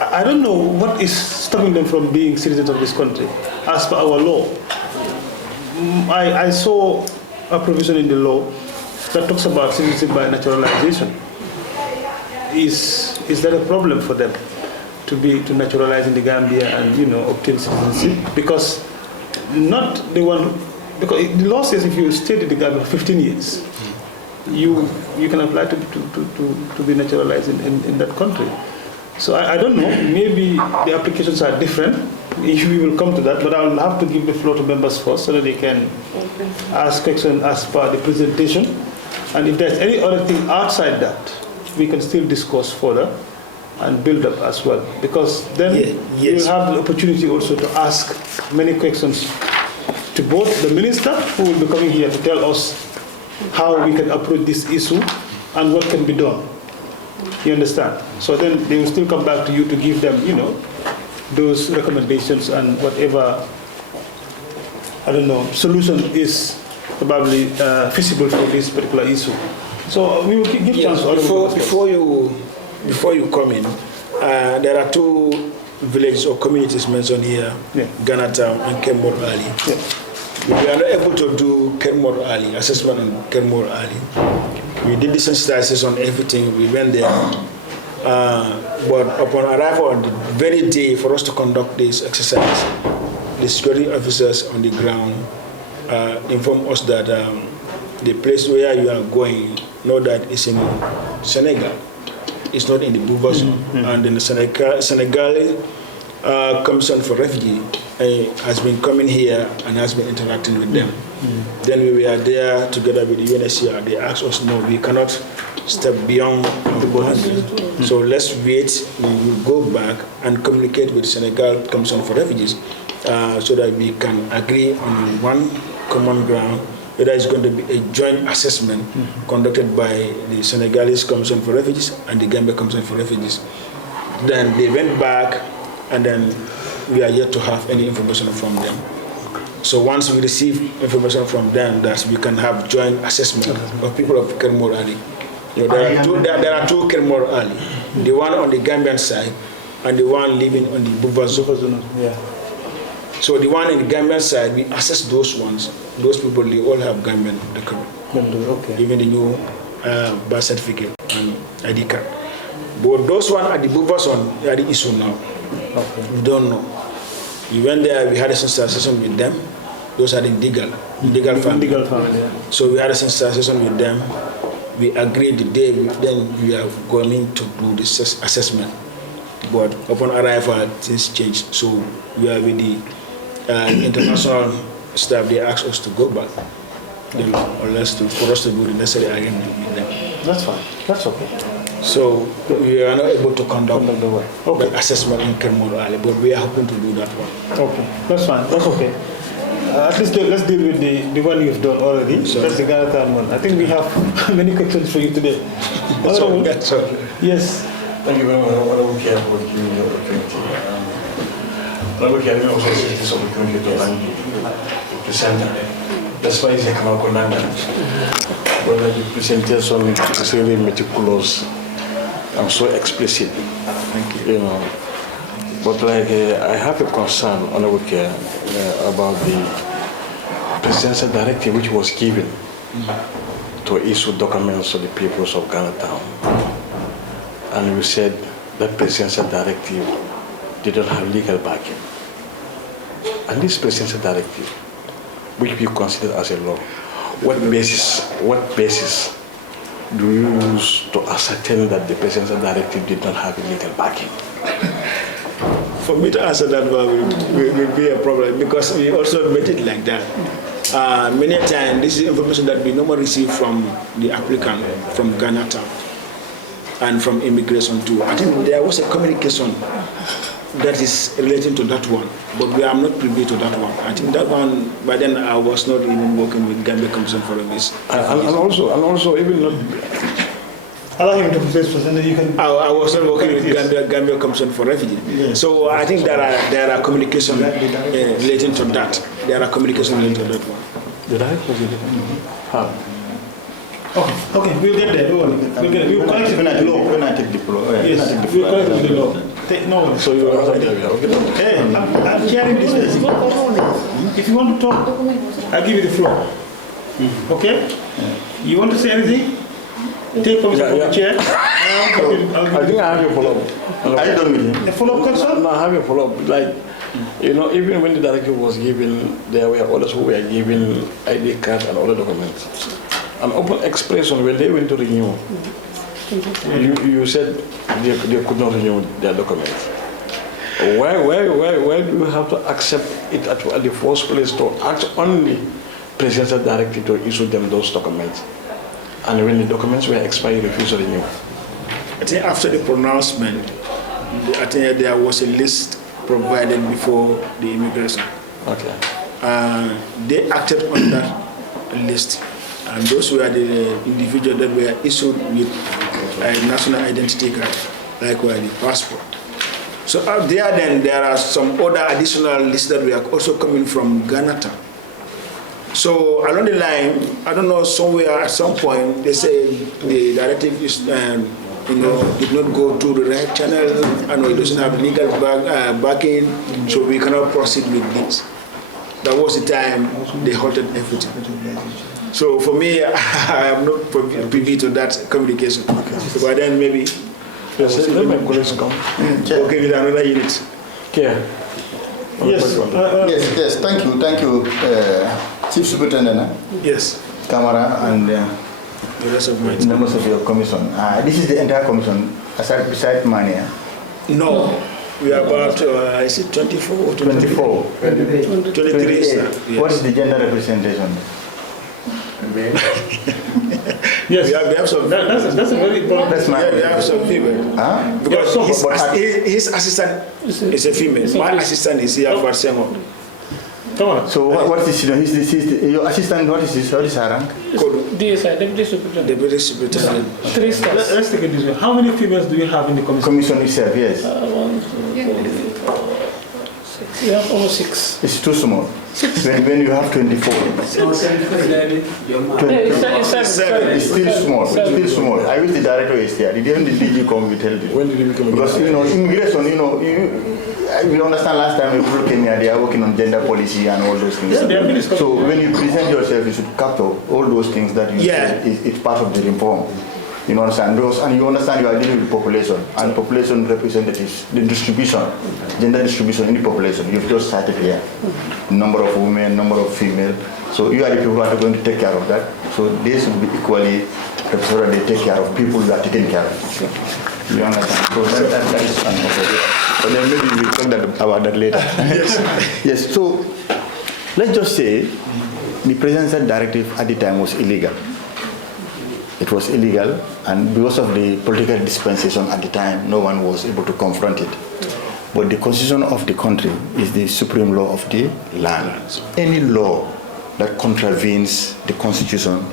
I don't know what is stopping them from being citizens of this country as per our law. I saw a provision in the law that talks about citizenship by naturalization. Is that a problem for them to naturalize in the Gambia and obtain citizenship? Because not the one, because the law says if you stayed in the Gambia for 15 years, you can apply to be naturalized in that country. So I don't know, maybe the applications are different. We will come to that, but I will have to give the floor to members first so that they can ask questions as per the presentation. And if there's any other thing outside that, we can still discuss further and build up as well. Because then you will have the opportunity also to ask many questions to both the minister, who will be coming here to tell us how we can approach this issue and what can be done. You understand? So then they will still come back to you to give them, those recommendations and whatever, solution is probably feasible for this particular issue. So we will give chance to other before you come in, there are two villages or communities mentioned here, Ghana Town and Kenmore Ali. We are not able to do Kenmore Ali, assessment in Kenmore Ali. We did the sensitization on everything, we went there. But upon arrival on the very day for us to conduct this exercise, the security officers on the ground informed us that the place where you are going, know that it's in Senegal. It's not in the Buba zone. And then the Senegalese Commission for Refugee has been coming here and has been interacting with them. Then we were there together with the UNHCR. They asked us, no, we cannot step beyond the boundary. So let's wait. We will go back and communicate with the Senegal Commission for Refugees so that we can agree on one common ground, whether it's going to be a joint assessment conducted by the Senegalese Commission for Refugees and the Gambia Commission for Refugees. Then they went back, and then we are yet to have any information from them. So once we receive information from them, that we can have joint assessment of people of Kermor Ali. You know, there are two Kermor Ali, the one on the Gambian side and the one living on the Buva zone. Yeah. So the one in the Gambian side, we assess those ones. Those people, they all have Gambian document. Okay. Even the new birth certificate and ID card. But those one at the Buva zone, they are the issue now. Okay. We don't know. We went there, we had a sensitization with them. Those are the legal family. Legal family, yeah. So we had a sensitization with them. We agreed the day, then we are going to do the assessment. But upon arrival, things changed. So we are with the international staff. They asked us to go back, then, unless for us to do the necessary agreement with them. That's fine. That's okay. So we are not able to conduct the assessment in Kermor Ali, but we are hoping to do that one. Okay, that's fine. That's okay. At least let's deal with the one you've done already. So that's the Ghana one. I think we have many questions for you today. That's all. Yes. Thank you very much. What I would care for giving me the opportunity. I would care also take this opportunity to present despite the Kamal Konanda. But the presentation is really meticulous and so explicit. Thank you. You know. But like I have a concern on about the presidential directive which was given to issue documents to the peoples of Ghana town. And we said that presidential directive did not have legal backing. And this presidential directive, which we consider as a law, what basis do you use to ascertain that the presidential directive did not have a legal backing? For me to answer that will be a problem, because we also made it like that. Many times, this is information that we normally receive from the applicant from Ghana town and from immigration too. I think there was a communication that is relating to that one, but we are not privy to that one. I think that one, by then I was not even working with Gambia Commission for Refugees. And also even not. Allow him to face first, and then you can. I was not working with Gambia Commission for Refugees. Yes. So I think there are communication relating to that. There are communication relating to that one. Did I? Okay, we'll get there. We'll connect it with the law. When I take the floor. Yes, we'll connect it with the law. No. So you are okay. Hey, I'm sharing this with you. If you want to talk, I'll give you the floor. Okay? You want to say anything? Take permission from the chair. I think I have a follow-up. Are you done with him? A follow-up question? No, I have a follow-up. Like, you know, even when the directive was given, there were others who were given ID cards and other documents. An open expression, when they went to renew, you said they could not renew their documents. Why do you have to accept it at the first place to act only presidential directive to issue them those documents? And when the documents were expired, you refused to renew. I think after the pronouncement, I think there was a list provided before the immigration. Okay. They acted on that list, and those were the individuals that were issued with a national identity card, likewise the passport. So out there, then there are some other additional lists that were also coming from Ghana town. So along the line, I don't know, somewhere at some point, they say the directive is, did not go to the right channel, and it doesn't have legal backing, so we cannot proceed with this. That was the time they halted everything. So for me, I am not privy to that communication. So by then maybe. Yes, let my colleagues come. Okay, with another unit. Yeah. Yes, thank you, Chief Superintendent. Yes. Camara and the rest of my members of your commission. This is the entire commission, aside beside Mania. No, we are about, is it 24 or 23? 23, sir. Yes. What is the gender representation? Yes, we have some. That's a very important. We have some female. Because his assistant is a female. My assistant is here for Sengo. Come on. So what is your assistant? What is her rank? DSI, Deputy Superintendent. Deputy Superintendent. 3 stars. Let's take it this way. How many females do you have in the commission? Commission itself, yes. 1, 2, 3, 4, 5, 6, We have almost 6. It's too small. When you have 24. It's still small. It's still small. I wish the director is here. Didn't the DG come with tell you? When did he become? Because immigration, we understand last time people came here, they are working on gender policy and all those things. So when you present yourself, you should capture all those things that you say it's part of the reform. You understand those, and you understand you are dealing with population and population representatives, the distribution, gender distribution in the population. You've just started here, number of women, number of female. So you are the people who are going to take care of that. So they should be equally represented. They take care of people who are taken care of. You understand? So that is unnecessary. But then maybe we'll talk about that later. Yes. So let's just say the presidential directive at the time was illegal. It was illegal, and because of the political dispensation at the time, no one was able to confront it. But the constitution of the country is the supreme law of the land. Any law that contravenes the constitution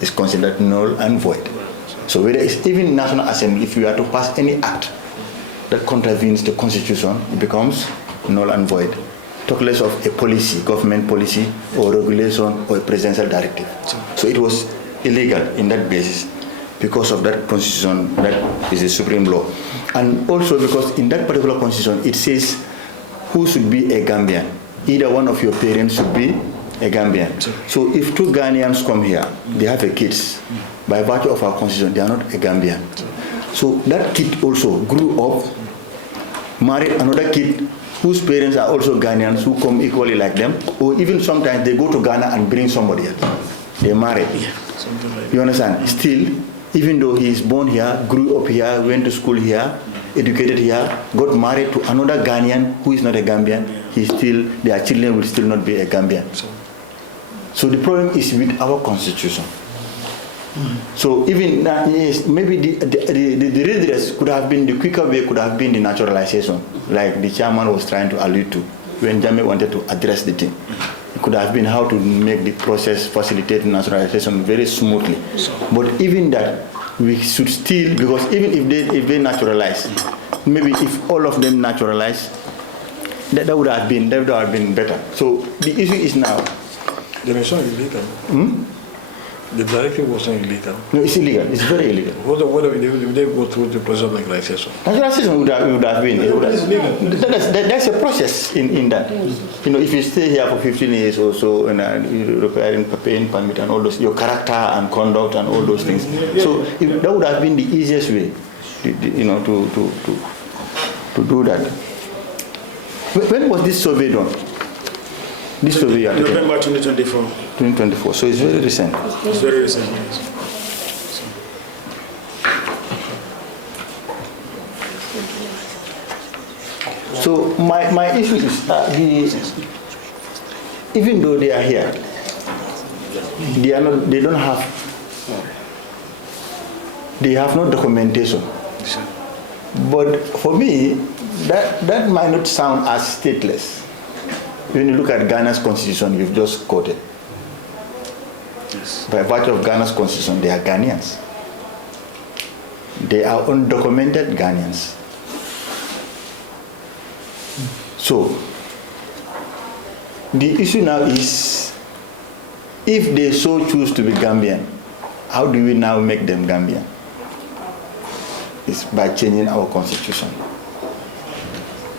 is considered null and void. So whether it's even National Assembly, if you are to pass any act that contravenes the constitution, it becomes null and void. Talk less of a policy, government policy, or regulation, or a presidential directive. So it was illegal in that basis because of that constitution that is the supreme law. And also because in that particular constitution it says who should be a Gambian. Either one of your parents should be a Gambian. So if two Ghanaians come here, they have a kids. By virtue of our constitution, they are not a Gambian. So that kid also grew up, married another kid whose parents are also Ghanaians who come equally like them, or even sometimes they go to Ghana and bring somebody else. They marry. You understand? Still, even though he is born here, grew up here, went to school here, educated here, got married to another Ghanaian who is not a Gambian, their children will still not be a Gambian. So the problem is with our constitution. So even yes, maybe the redress could have been, the quicker way could have been the naturalization, like the chairman was trying to allude to when Jammeh wanted to address the thing. It could have been how to make the process facilitate naturalization very smoothly. But even that, we should still, because even if they naturalize, maybe if all of them naturalize, that would have been better. So the issue is now. The mission is illegal. The directive wasn't illegal. No, it's illegal. It's very illegal. What if they go through the process of legalization? Naturalization would have been. That's a process in that. If you stay here for 15 years or so and requiring paying permit and all those, your character and conduct and all those things. So that would have been the easiest way, to do that. When was this survey done? This survey November 2024. 2024. So it's very recent. It's very recent. Yes. So my issue is even though they are here, they have no documentation. But for me, that might not sound as stateless. When you look at Ghana's constitution, you've just quoted. Yes. By virtue of Ghana's constitution, they are Ghanaians. They are undocumented Ghanaians. So, the issue now is, if they so choose to be Gambian, how do we now make them Gambian? It's by changing our constitution.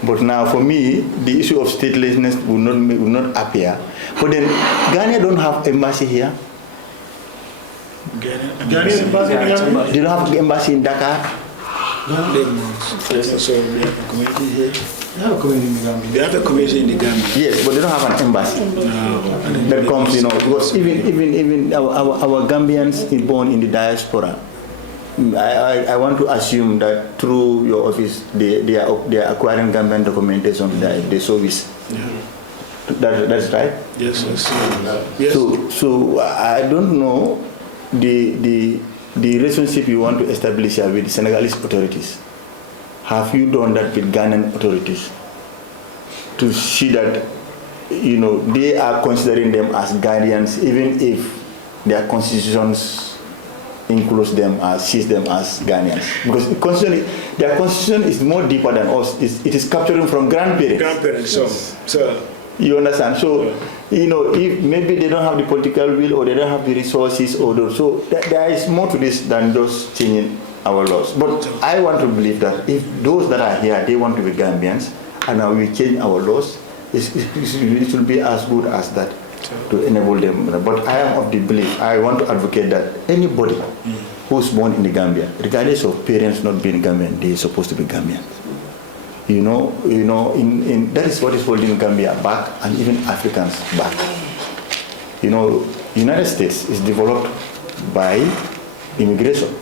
But now, for me, the issue of statelessness will not appear. But then, Ghana don't have embassy here. Ghana embassy in Ghana? They don't have embassy in Dakar. So they have a community here. They have a community in the Gambia. They have a community in the Gambia. Yes, but they don't have an embassy. No. That comes, because even our Gambians born in the diaspora, I want to assume that through your office they are acquiring Gambian documentation that they service. Yeah. That's right? Yes. Yes. So I don't know the relationship you want to establish here with the Senegalese authorities. Have you done that with Ghanaian authorities to see that they are considering them as Ghanaians even if their constitutions includes them as, sees them as Ghanaians. Because their constitution is more deeper than us. It is capturing from grandparents. Grandparents, so. You understand? So, if maybe they don't have the political will or they don't have the resources, so there is more to this than just changing our laws. But I want to believe that if those that are here, they want to be Gambians, and now we change our laws, it will be as good as that to enable them. But I am of the belief, I want to advocate that anybody who's born in the Gambia, regardless of parents not being Gambian, they are supposed to be Gambian. That is what is holding Gambia back and even Africans back. United States is developed by immigration.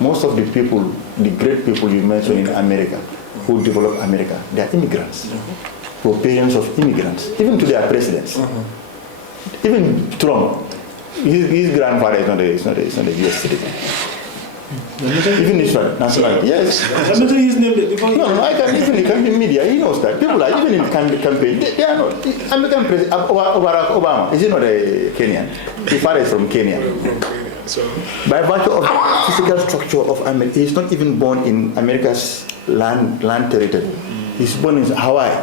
Most of the people, the great people you mentioned in America, who developed America, they are immigrants, or parents of immigrants, even to their presidents. Even Trump, his grandfather is not a US citizen. Even his national, yes. I'm not saying his name before. No, I can even in the media. He knows that people are even in campaign. They are not. American President Barack Obama is he not a Kenyan? His father is from Kenya. So, by virtue of the physical structure of America, he's not even born in America's land territory. He's born in Hawaii.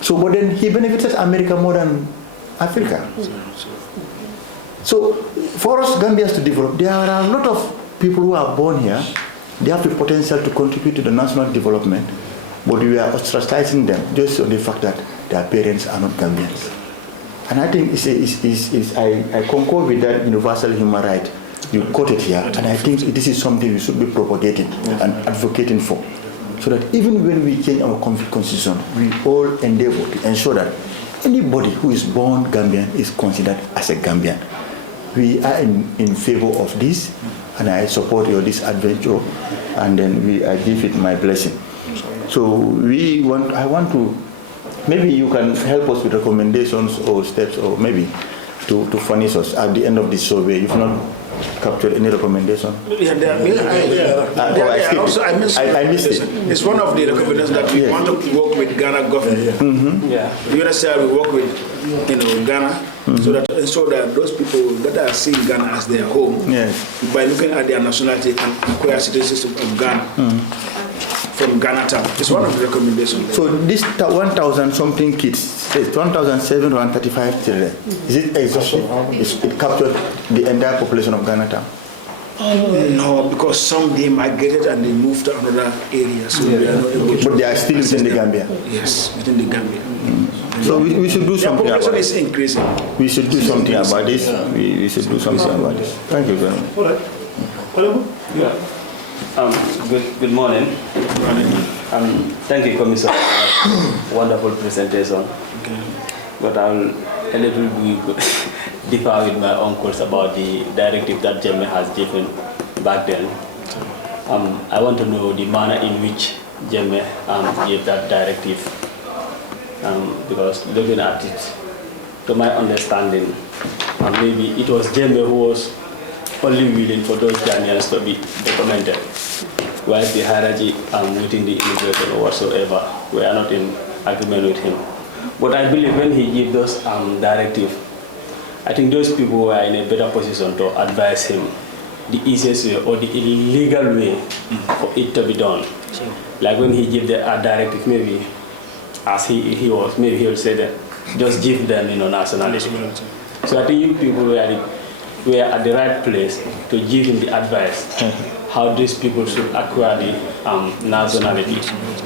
So, but then he benefited America more than Africa. So, for us Gambians to develop, there are a lot of people who are born here. They have the potential to contribute to the national development, but we are ostracizing them just on the fact that their parents are not Gambians. And I think I concur with that universal human right. You quoted here, and I think this is something we should be propagating and advocating for, so that even when we change our constitution, we all endeavor to ensure that anybody who is born Gambian is considered as a Gambian. We are in favor of this, and I support this adventure, and then I give it my blessing. So I want to, maybe you can help us with recommendations or steps, or maybe to furnish us at the end of this survey. If not captured any recommendation. I missed it. It's one of the recommendations that we want to work with Ghana government. You understand? We work with Ghana, so that those people that are seeing Ghana as their home, by looking at their nationality, can acquire citizenship of Ghana. From Ghana town. It's one of the recommendations. So this 1,000 something kids, 1,735 children, is it exhaustive? It captured the entire population of Ghana town? No, because some they migrated and they moved to another area. So they are not able to. But they are still within the Gambia? Yes, within the Gambia. So we should do something about population this. is increasing. We should do something about this. We should do something about this. Thank you very much. Good morning. Thank you, Commissioner, for that wonderful presentation. But I'll a little bit differ with my uncles about the directive that Jemme has given back then. I want to know the manner in which Jemme gave that directive, because looking at it, to my understanding, maybe it was Jemme who was only willing for those Ghanaians to be documented, while the hierarchy within the immigration or whatsoever, we are not in agreement with him. But I believe when he gave those directives, I think those people were in a better position to advise him the easiest way or the illegal way for it to be done. Like when he gave the directive, maybe as he was, maybe he would say that just give them nationality. So I think you people were at the right place to give him the advice how these people should acquire the nationality.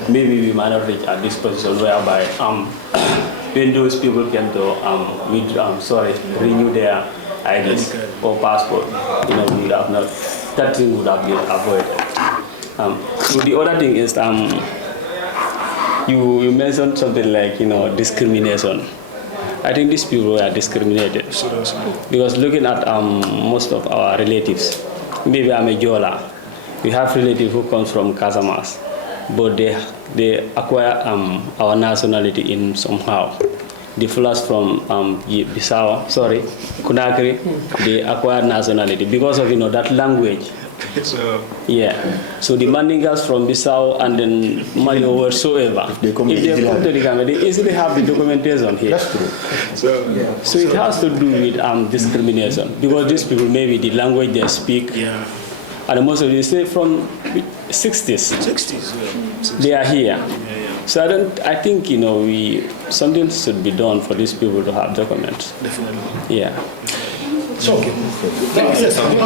Maybe we might not reach at this position whereby when those people came to renew their IDs or passport, we would have not, that thing would have been avoided. So the other thing is you mentioned something like discrimination. I think these people are discriminated because looking at most of our relatives, maybe I'm a Jola, we have relatives who come from Casamas, but they acquire our nationality in somehow. The Fulas from Conakry, they acquire nationality because of that language So the Mandingas from Bissau and then Mali or whatsoever, if they come to the Gambia, they easily have the documentation here. That's true. So it has to do with discrimination, because these people, maybe the language they speak, and most of them say from 60s. 60s, they are here. So I think something should be done for these people to have documents. Definitely. Yeah. So, let me say something.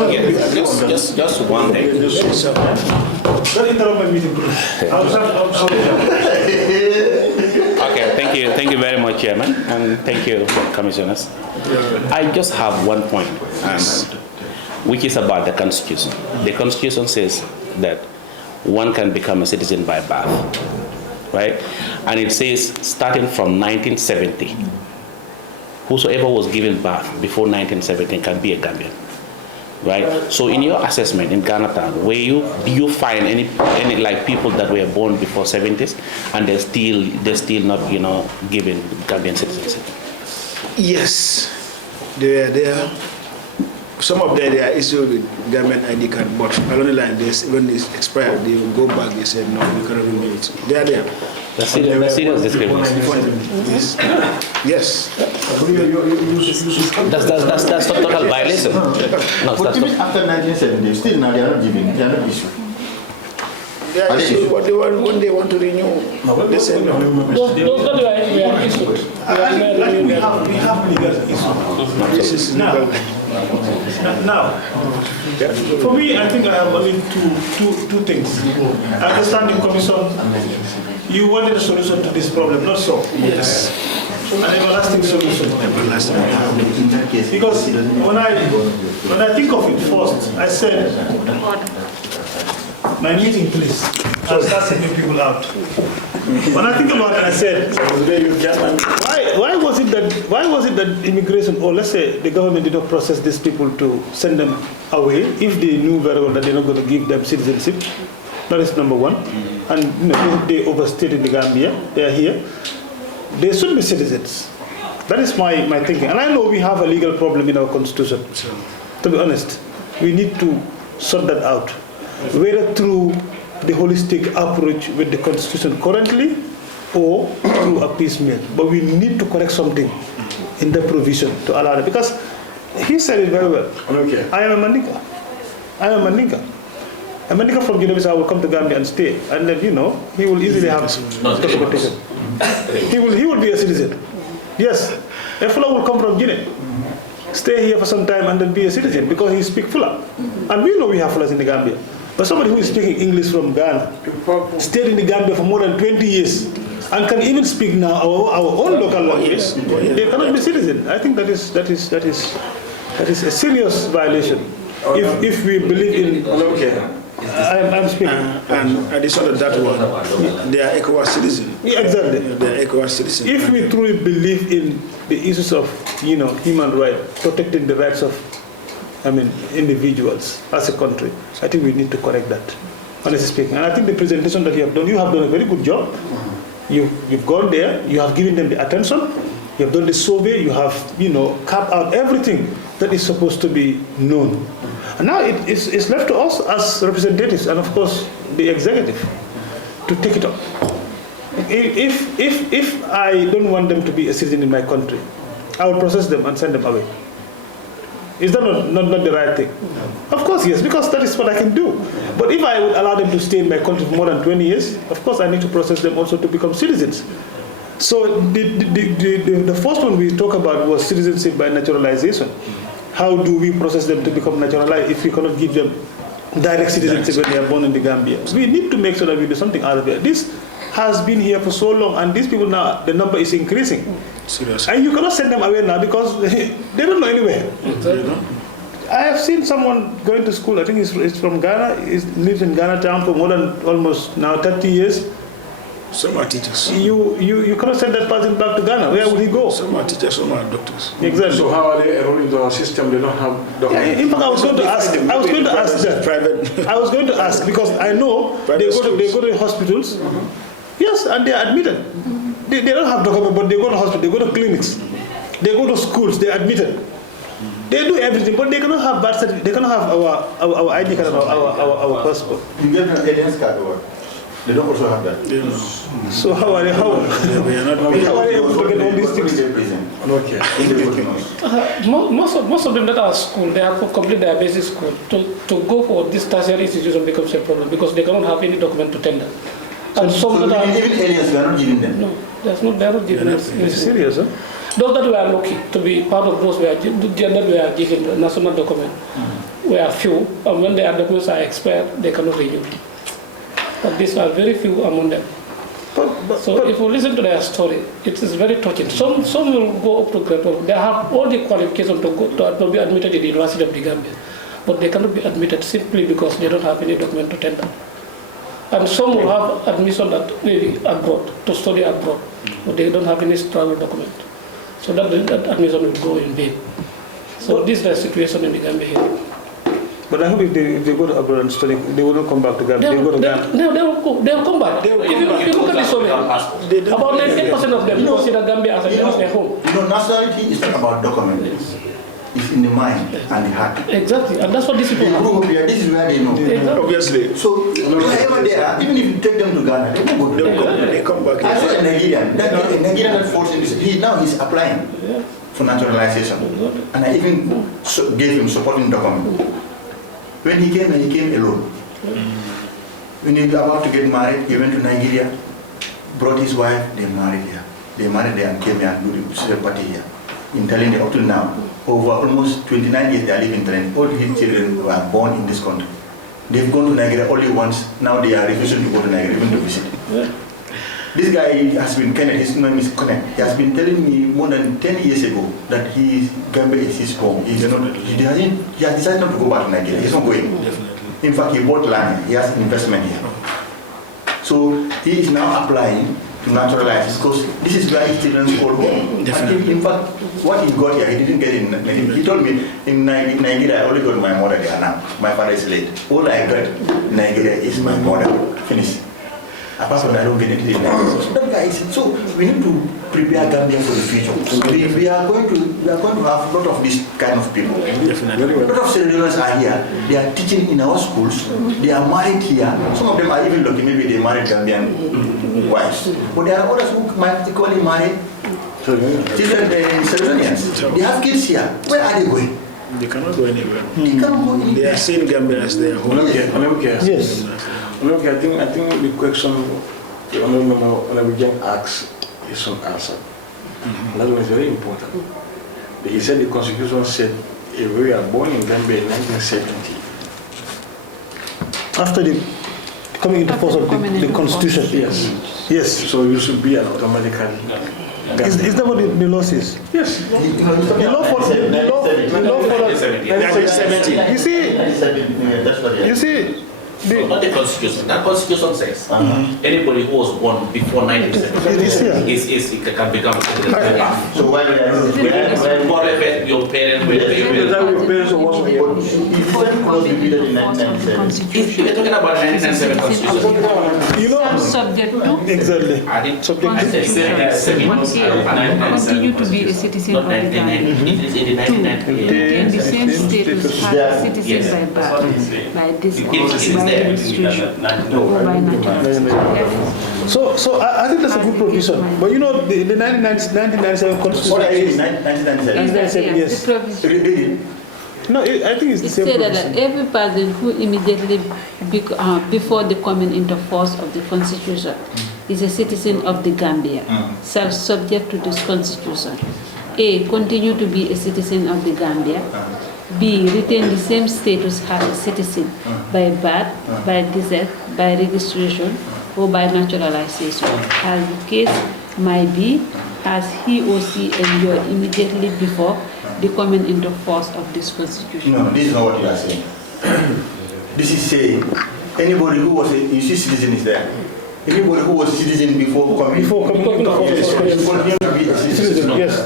Just one thing. Don't interrupt my meeting, please. Okay, thank you very much, Chairman, and thank you, Commissioners. I just have one point, which is about the Constitution. The Constitution says that one can become a citizen by birth, right? And it says starting from 1970, whosoever was given birth before 1970 can be a Gambian, right? So in your assessment in Ghana town, do you find any like people that were born before 70s and they're still not given Gambian citizenship? Yes, they are there. Some of them, they are issued with Gambian ID card, but along the line, when it's expired, they will go back. They say no, we cannot remove it. They are there. That's serious discrimination. Yes. That's total violation. No, that's even after 1970, still now they are not giving, they are not issued. They are issued, but when they want to renew, they say no. Those are issued. We have legal issues. Now, for me, I think I have only two things. I understand the Commission, you wanted a solution to this problem, not so. Yes. An everlasting solution. Because when I think of it first, I said, my meeting, please. I'll start sending people out. When I think about it, I said, why was it that immigration, or let's say the government did not process these people to send them away if they knew very well that they're not going to give them citizenship? That is number one. And they overstayed in the Gambia, they are here. They should be citizens. That is my thinking. And I know we have a legal problem in our constitution. To be honest, we need to sort that out. Whether through the holistic approach with the constitution currently or through a piecemeal. But we need to correct something in the provision to allow it. Because he said it very well. Okay. I am a Mandinka. A Mandinka from Guinea-Bissau will come to Gambia and stay. And then, he will easily have documentation. He will be a citizen. Yes. A Fula will come from Guinea, stay here for some time and then be a citizen because he speaks Fula. And we know we have Fulas in the Gambia. But somebody who is speaking English from Ghana, stayed in the Gambia for more than 20 years, and can even speak now our own local language, they cannot be citizen. I think that is a serious violation. If we believe in I'm speaking. And addition to that one, they are ECOWAS citizens. Yeah, exactly. They are ECOWAS citizens. If we truly believe in the issues of human rights, protecting the rights of individuals as a country, I think we need to correct that, honestly speaking. And I think the presentation that you have done a very good job. You've gone there, you have given them the attention, you have done the survey, you have, carved out everything that is supposed to be known. And now it's left to us as representatives and of course the executive to take it up. If I don't want them to be a citizen in my country, I will process them and send them away. Is that not the right thing? Of course, yes, because that is what I can do. But if I would allow them to stay in my country for more than 20 years, of course I need to process them also to become citizens. So the first one we talked about was citizenship by naturalization. How do we process them to become naturalized if we cannot give them direct citizenship when they are born in the Gambia? So we need to make sure that we do something out of it. This has been here for so long, and these people now, the number is increasing. Seriously. And you cannot send them away now because they don't know anywhere. I have seen someone going to school, I think it's from Ghana, he lives in Ghana town for more than almost now 30 years. Some are teachers. You cannot send that person back to Ghana. Where would he go? Some are teachers, some are doctors. Exactly. So how are they enrolled in the system? They don't have documents. Yeah, in fact, I was going to ask them. I was going to ask because I know they go to hospitals. Yes, and they are admitted. They don't have documents, but they go to hospitals, they go to clinics, they go to schools, they are admitted. They do everything, but they cannot have birth certificate. They cannot have our ID card or our passport. You get an alien's card or what? They don't also have that. So how are they able to get all these things? Okay. Most of them that are school, they have to complete their basic school. To go for this tertiary institution becomes a problem because they cannot have any document to tender. And so that are, even aliens, we are not giving them? No, they are not giving them. It's serious, huh? Those that were lucky to be part of those that were given the national document were few, and when their documents are expired, they cannot renew. But these are very few among them. So if you listen to their story, it is very touching. Some will go up to grade 12. They have all the qualifications to be admitted in the University of the Gambia, but they cannot be admitted simply because they don't have any document to tender. And some will have admission at maybe abroad, to study abroad, but they don't have any travel document. So that admission will go in vain. So this is the situation in the Gambia here. But I hope if they go to abroad and study, they will not come back to Gambia. They go to Ghana. No, they will come back. If you look at the survey, about 98% of them consider Gambia as their home. You know, nationality is not about documents. It's in the mind and the heart. Exactly, and that's what these people grow up here. This is where they know. Exactly. Obviously. So wherever they are, even if you take them to Ghana, they don't go to Ghana. They come back. I saw a Nigerian. A Nigerian that falls in this. He's applying for naturalization, and I even gave him supporting document. When he came alone. When he was about to get married, he went to Nigeria, brought his wife, they married here. They married there and came here and do the party here. In Talente, up till now, over almost 29 years they live in Talente. All his children were born in this country. They've gone to Nigeria only once. Now they are refusing to go to Nigeria, even to visit. This guy has been, Kenneth, his name is Kenneth. He has been telling me more than 10 years ago that Gambia is his home. He has decided not to go back to Nigeria. He's not going. In fact, he bought land. He has investment here. So he is now applying to naturalize because this is where his children call home. In fact, what he got here, he didn't get in Nigeria. He told me in Nigeria, I only got my mother there now. My father is late. All I got in Nigeria is my mother. Finish. Apart from that, I don't get it in Nigeria. So that guy is, so we need to prepare Gambia for the future. We are going to have a lot of this kind of people. Definitely. A lot of Sierra Leoneans are here. They are teaching in our schools. They are married here. Some of them are even lucky. Maybe they married Gambian wives. But there are others who might equally marry children, Sierra Leoneans. They have kids here. Where are they going? They cannot go anywhere. They cannot go anywhere. They are seeing Gambia as their home. Yes. I think the question the Honorable Jen asked is unanswered. And that was very important. He said the Constitution said if we are born in Gambia in 1970. After the coming into force of the Constitution. Yes. Yes. So you should be an automatically. Is that what the law says? Yes. The law for the law for 1970. You see. Not the Constitution. That Constitution says anybody who was born before 1970 is can become a citizen. So why your parents, if you're talking about 1997 Constitution, you know, subject to exactly. Continue to be a citizen of the Gambia. To retain the same status as a citizen by birth, by this. So I think that's a good provision. But you know, the 1997 Constitution. What is 1997? Yes. No, I think it's the same. It said that every person who immediately before the coming into force of the Constitution is a citizen of the Gambia, shall subject to this Constitution. A. Continue to be a citizen of the Gambia. B. Retain the same status as a citizen by birth, by descent, by registration, or by naturalization, as the case might be, as he or she enjoyed immediately before the coming into force of this Constitution. No, this is not what you are saying. This is saying anybody who was a citizen is there. Anybody who was a citizen before coming into force continue to be a citizen. Yes.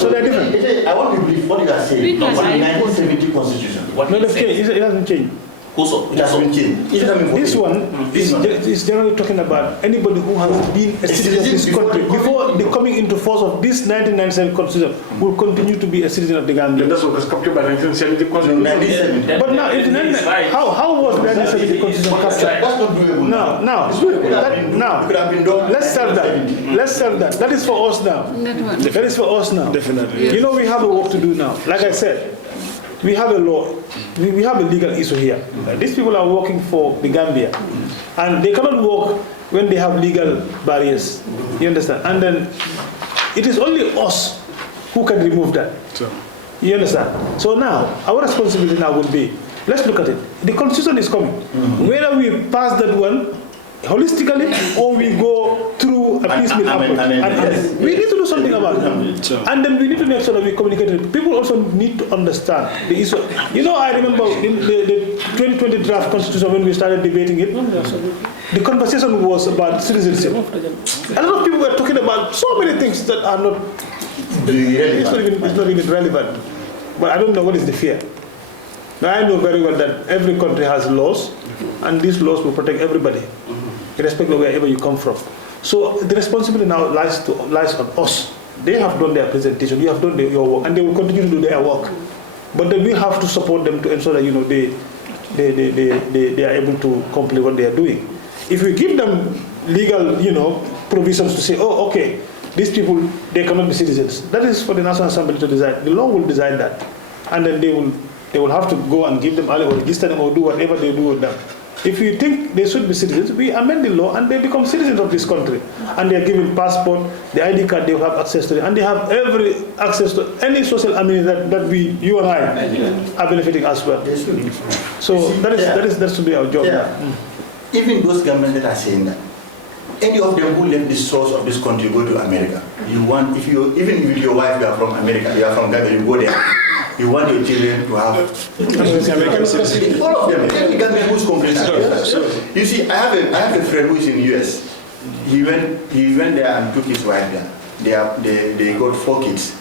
So they're different. I want to believe what you are saying. Not for the 1970 Constitution. No, it hasn't changed. It has been changed. This one is generally talking about anybody who has been a citizen of this country before the coming into force of this 1997 constitution will continue to be a citizen of the Gambia. That's what was captured by 1970 constitution. But now, how was 1970 constitution captured? That's not doable. Now, let's solve that. Let's solve that. That is for us now. That is for us now. Definitely. You know, we have a work to do now. Like I said, we have a law. We have a legal issue here. These people are working for the Gambia, and they cannot work when they have legal barriers. You understand? And then it is only us who can remove that. You understand? So now, our responsibility now will be, let's look at it. The constitution is coming. Whether we pass that one holistically or we go through a piecemeal approach. We need to do something about it. And then we need to make sure that we communicate it. People also need to understand the issue. You know, I remember in the 2020 draft constitution when we started debating it, the conversation was about citizenship. A lot of people were talking about so many things that are not, it's not even relevant. But I don't know what is the fear. Now I know very well that every country has laws, and these laws will protect everybody, irrespective of wherever you come from. So the responsibility now lies on us. They have done their presentation, you have done your work, and they will continue to do their work. But then we have to support them to ensure that they are able to complete what they are doing. If we give them legal provisions to say, oh, okay, these people, they cannot be citizens. That is for the National Assembly to decide. The law will decide that, and then they will have to go and give them or register them or do whatever they do with them. If we think they should be citizens, we amend the law and they become citizens of this country. And they are given passport, the ID card, they will have access to it, and they have every access to any social amenity that you and I are benefiting as well. So that should be our job. Yeah. Even those governments that are saying that, any of them who left the source of this country go to America. Even if your wife, you are from America, you are from Gambia, you go there. You want your children to have all of them. Every Gambian who's complaining. You see, I have a friend who is in the US. He went there and took his wife there. They got 4 kids.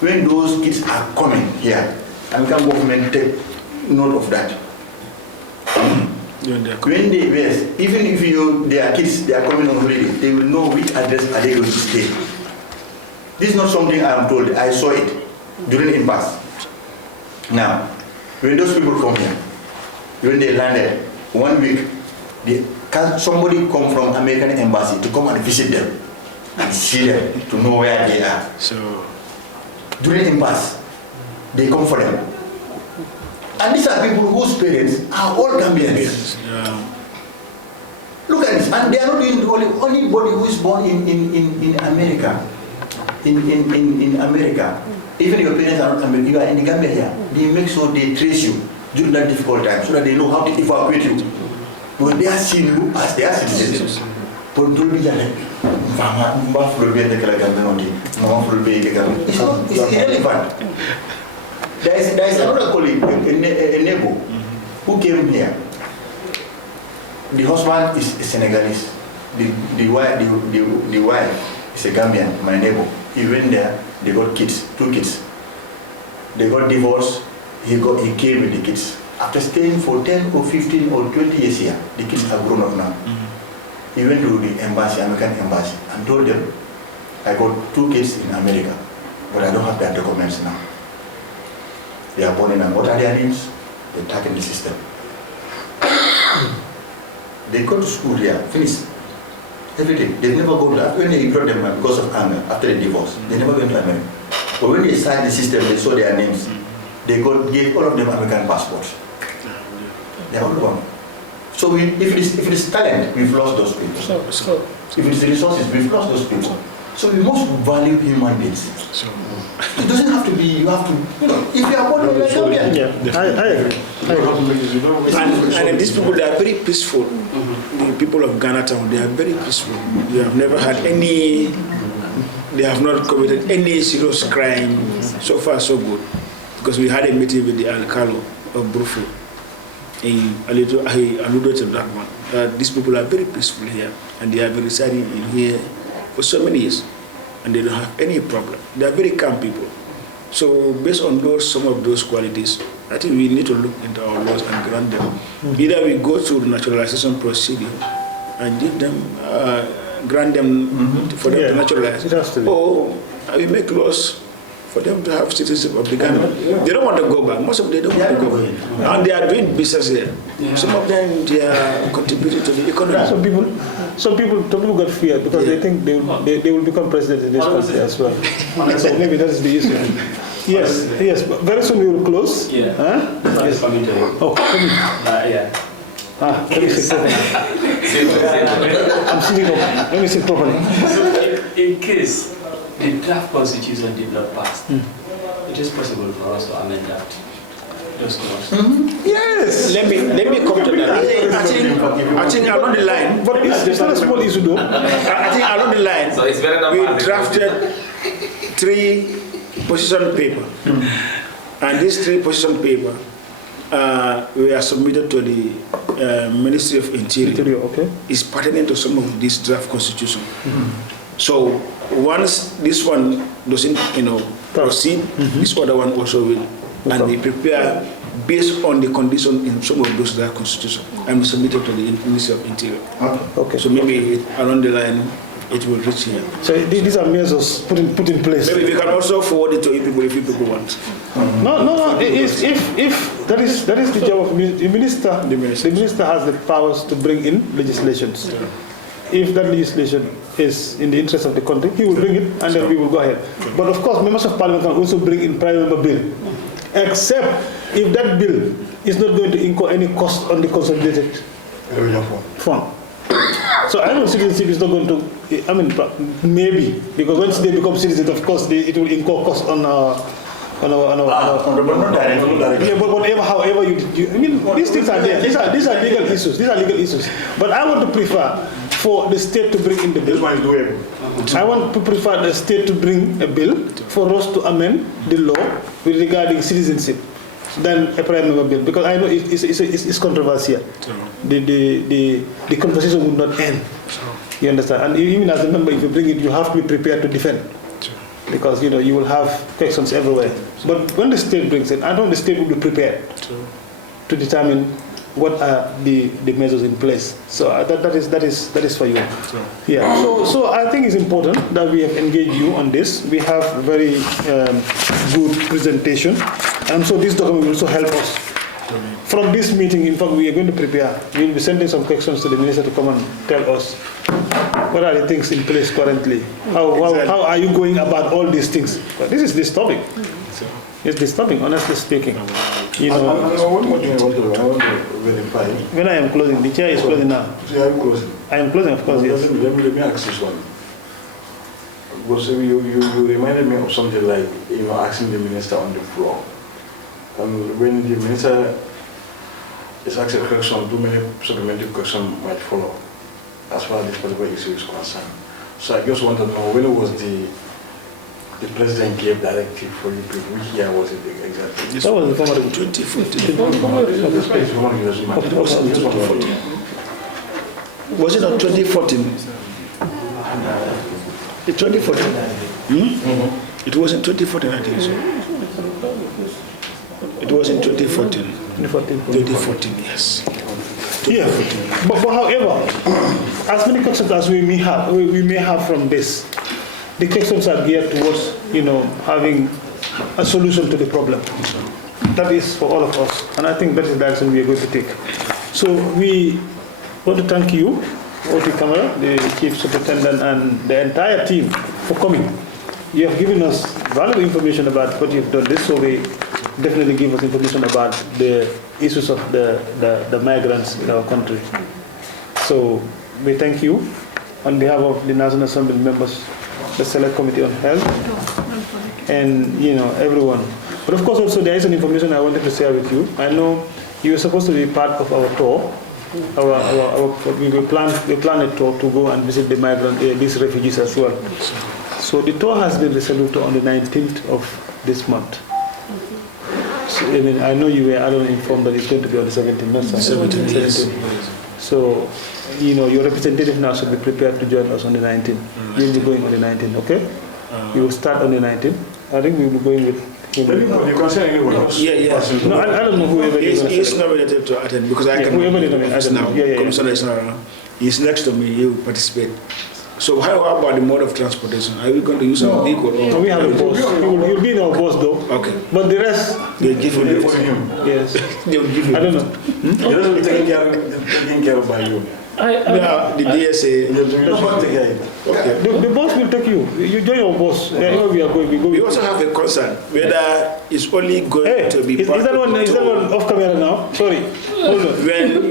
When those kids are coming here, American government take note of that. When even if their kids, they are coming on holiday, they will know which address are they going to stay. This is not something I am told. I saw it during the impasse. Now, when those people come here, when they landed, 1 week, somebody come from American embassy to come and visit them and see them to know where they are. So during impasse, they come for them. And these are people whose parents are all Gambians. Yes. Yeah. Look at this, and they are not doing the only body who is born in America. In America. Even your parents are not American, you are in the Gambia here, they make sure they trace you during that difficult time so that they know how to evacuate you. When they are seeing you as their citizens, but don't be like, it's irrelevant. There is another colleague, a neighbor, who came here. The husband is a Senegalese. The wife is a Gambian, my neighbor. He went there. They got kids, 2 kids. They got divorced. He came with the kids. After staying for 10 or 15 or 20 years here, the kids are grown up now. He went to the embassy, American embassy, and told them, I got 2 kids in America, but I don't have their documents now. They are born in America. What are their names? They tag in the system. They go to school here, finish everything. They never go to, when they brought them because of anger, after the divorce, they never went to America. But when they signed the system, they saw their names. They gave all of them American passports. They are all gone. So if it is talent, we've lost those people. If it is resources, we've lost those people. So we must value human beings. It doesn't have to be, you have to, if you are born in Nigeria. I agree. And these people, they are very peaceful. The people of Ghana town, they are very peaceful. They have never had they have not committed any serious crime. So far, so good. Because we had a meeting with the Alcalo of Brufu. He alluded to that one. These people are very peaceful here, and they have been residing in here for so many years, and they don't have any problem. They are very calm people. So based on some of those qualities, I think we need to look into our laws and grant them. Either we go through the naturalization procedure and give them, grant them for them to naturalize, or we make laws for them to have citizenship of the Ghana. They don't want to go back. Most of them don't want to go back. And they are doing business here. Some of them, they are contributing to the economy. Some people got feared because they think they will become president in this country as well. So maybe that is the issue. Yes. But very soon we will close. Yeah. Huh? Yes. Oh, come in. Yeah. Let me sit properly. I'm sitting up. Let me sit properly. So, in case the draft constitution did not pass, it is possible for us to amend that. Those clauses. Yes. Let me come to that. I think along the line, but it's not a small issue though. I think along the line, So it's better than we drafted 3 position paper, and these 3 position paper were submitted to the Ministry of Interior. Okay. It's pertinent to some of this draft constitution. So once this one doesn't, proceed, this other one also will, and they prepare based on the condition in some of those draft constitution and we submit it to the Ministry of Interior. Okay. So maybe along the line it will reach here. So these are measures put in place. Maybe we can also forward it to you people if you people want. No. If that is the job of the minister. The minister has the powers to bring in legislations. Yeah. If that legislation is in the interest of the country, he will bring it, and then we will go ahead. But of course, members of parliament can also bring in private member bill, except if that bill is not going to incur any cost on the consolidated fund. So I know citizenship is not going to, maybe, because once they become citizens, of course, it will incur cost on but however these things are there. These are legal issues. But I want to prefer for the state to bring in the bill. I want to prefer the state to bring a bill for us to amend the law with regarding citizenship than a prime member bill, because I know it's controversial. The conversation will not end. You understand? And even as a member, if you bring it, you have to be prepared to defend. Because you will have questions everywhere. But when the state brings it, I know the state will be prepared to determine what are the measures in place. So that is for you. Yeah. So I think it's important that we have engaged you on this. We have very good presentation, and so this document will also help us. From this meeting, in fact, we are going to prepare. We will be sending some questions to the minister to come and tell us what are the things in place currently. How are you going about all these things? But this is disturbing. It's disturbing, honestly speaking. What do you want to verify? When I am closing, the chair is closing now. So you are closing? I am closing, of course, yes. Let me ask this one. Because you reminded me of something like asking the minister on the floor. And when the minister is asked a question, too many supplementary questions might follow as far as this particular issue is concerned. So I just want to know, when was the president gave directive for you people, which year was it exactly? That was the former 2014. Was it not 2014? 2014? It was in 2014, I think so. It was in 2014. 2014, yes. Yeah, but however, as many questions as we may have from this, the questions are geared towards, having a solution to the problem. That is for all of us, and I think that is the direction we are going to take. So we want to thank you, Oti Kamara, the Chief Superintendent, and the entire team for coming. You have given us valuable information about what you've done. This survey definitely give us information about the issues of the migrants in our country. So we thank you on behalf of the National Assembly members, the Select Committee on Health, and everyone. But of course also there is an information I wanted to share with you. I know you were supposed to be part of our tour. We plan a tour to go and visit the these refugees as well. So the tour has been rescheduled on the 19th of this month. So, I know you were informed that it's going to be on the 17th, not 17th. Yes. So, your representative now should be prepared to join us on the 19th. We'll be going on the 19th, okay? We will start on the 19th. I think we will be going with You can say anyone else. Yeah. No, I don't know whoever He's not related to attend because I can. Whoever is now. Yeah. Commissioner is not around. He's next to me. He will participate. So how about the mode of transportation? Are we going to use a vehicle? No, we have a boss. You'll be in our boss though. Okay. But the rest, they give you him. Yes. They will give you. I don't know. The rest will be taken care of by you. The DSA. Okay. The boss will take you. You join our boss. Wherever we are going, we go. We also have a concern whether it's only going to be. Is that one off camera now? Sorry. Hold on.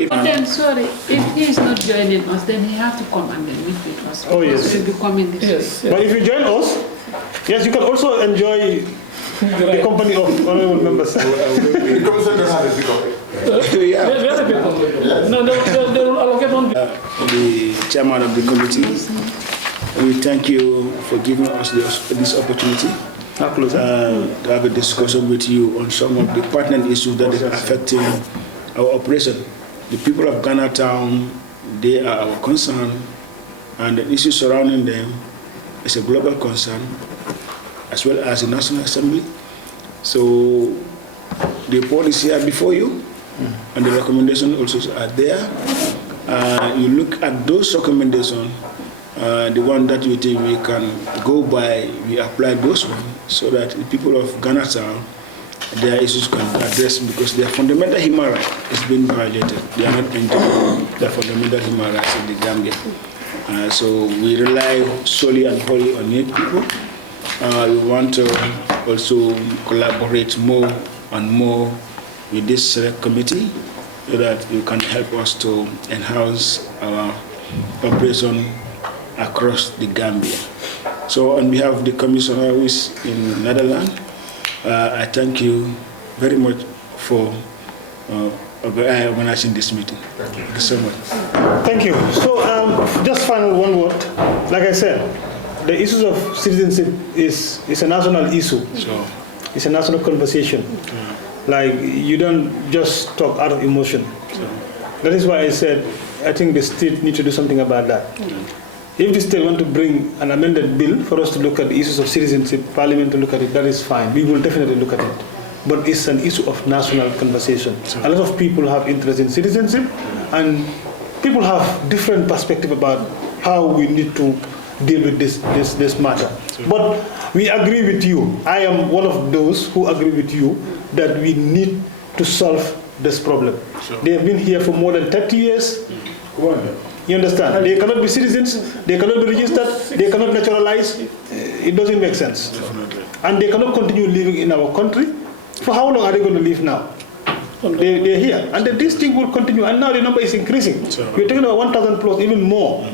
But then, sorry, if he is not joining us, then he have to come and then meet with us. Oh, yes. We'll be coming this way. But if you join us, yes, you can also enjoy the company of honorable members. The chairman of the committee, we thank you for giving us this opportunity to have a discussion with you on some of the pertinent issues that are affecting our operation. The people of Ghana Town, they are our concern, and the issues surrounding them is a global concern, as well as the National Assembly. So the report is here before you, and the recommendations also are there. You look at those recommendations, the one that you think we can go by, we apply those ones, so that the people of Ghana Town, their issues can be addressed, because their fundamental human right is being violated. They are not enjoying their fundamental human rights in the Gambia. So we rely solely and wholly on young people. We want to also collaborate more and more with this select committee, so that you can help us to enhance our operation across the Gambia. So on behalf of the commissioner who is in Netherlands, I thank you very much for organizing this meeting. Thank you so much. Thank you. So just final one word. Like I said, the issues of citizenship is a national issue. So it's a national conversation. Like, you don't just talk out of emotion. That is why I said, I think the state needs to do something about that. If the state want to bring an amended bill for us to look at the issues of citizenship, Parliament to look at it, that is fine. We will definitely look at it. But it's an issue of national conversation. A lot of people have interest in citizenship, and people have different perspective about how we need to deal with this matter. But we agree with you. I am one of those who agree with you that we need to solve this problem. They have been here for more than 30 years. You understand? They cannot be citizens, they cannot be registered, they cannot naturalize. It doesn't make sense. Definitely. And they cannot continue living in our country. For how long are they going to live now? They're here. And then this thing will continue. And now the number is increasing. We're talking about 1,000 plus, even more.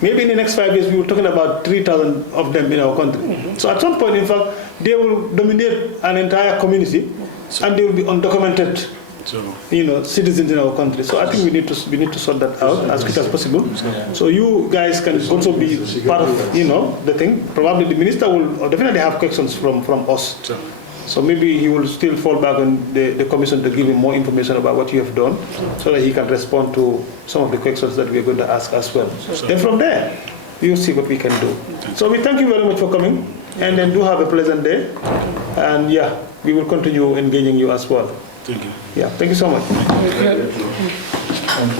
Maybe in the next 5 years, we were talking about 3,000 of them in our country. So at some point, in fact, they will dominate an entire community, and they will be undocumented, citizens in our country. So I think we need to sort that out as quick as possible. So you guys can also be part of, the thing. Probably the minister will definitely have questions from us. So maybe he will still fall back on the commission to give him more information about what you have done, so that he can respond to some of the questions that we are going to ask as well. Then from there, we'll see what we can do. So we thank you very much for coming, and then do have a pleasant day. And yeah, we will continue engaging you as well. Thank you. Yeah, thank you so much. Thank you.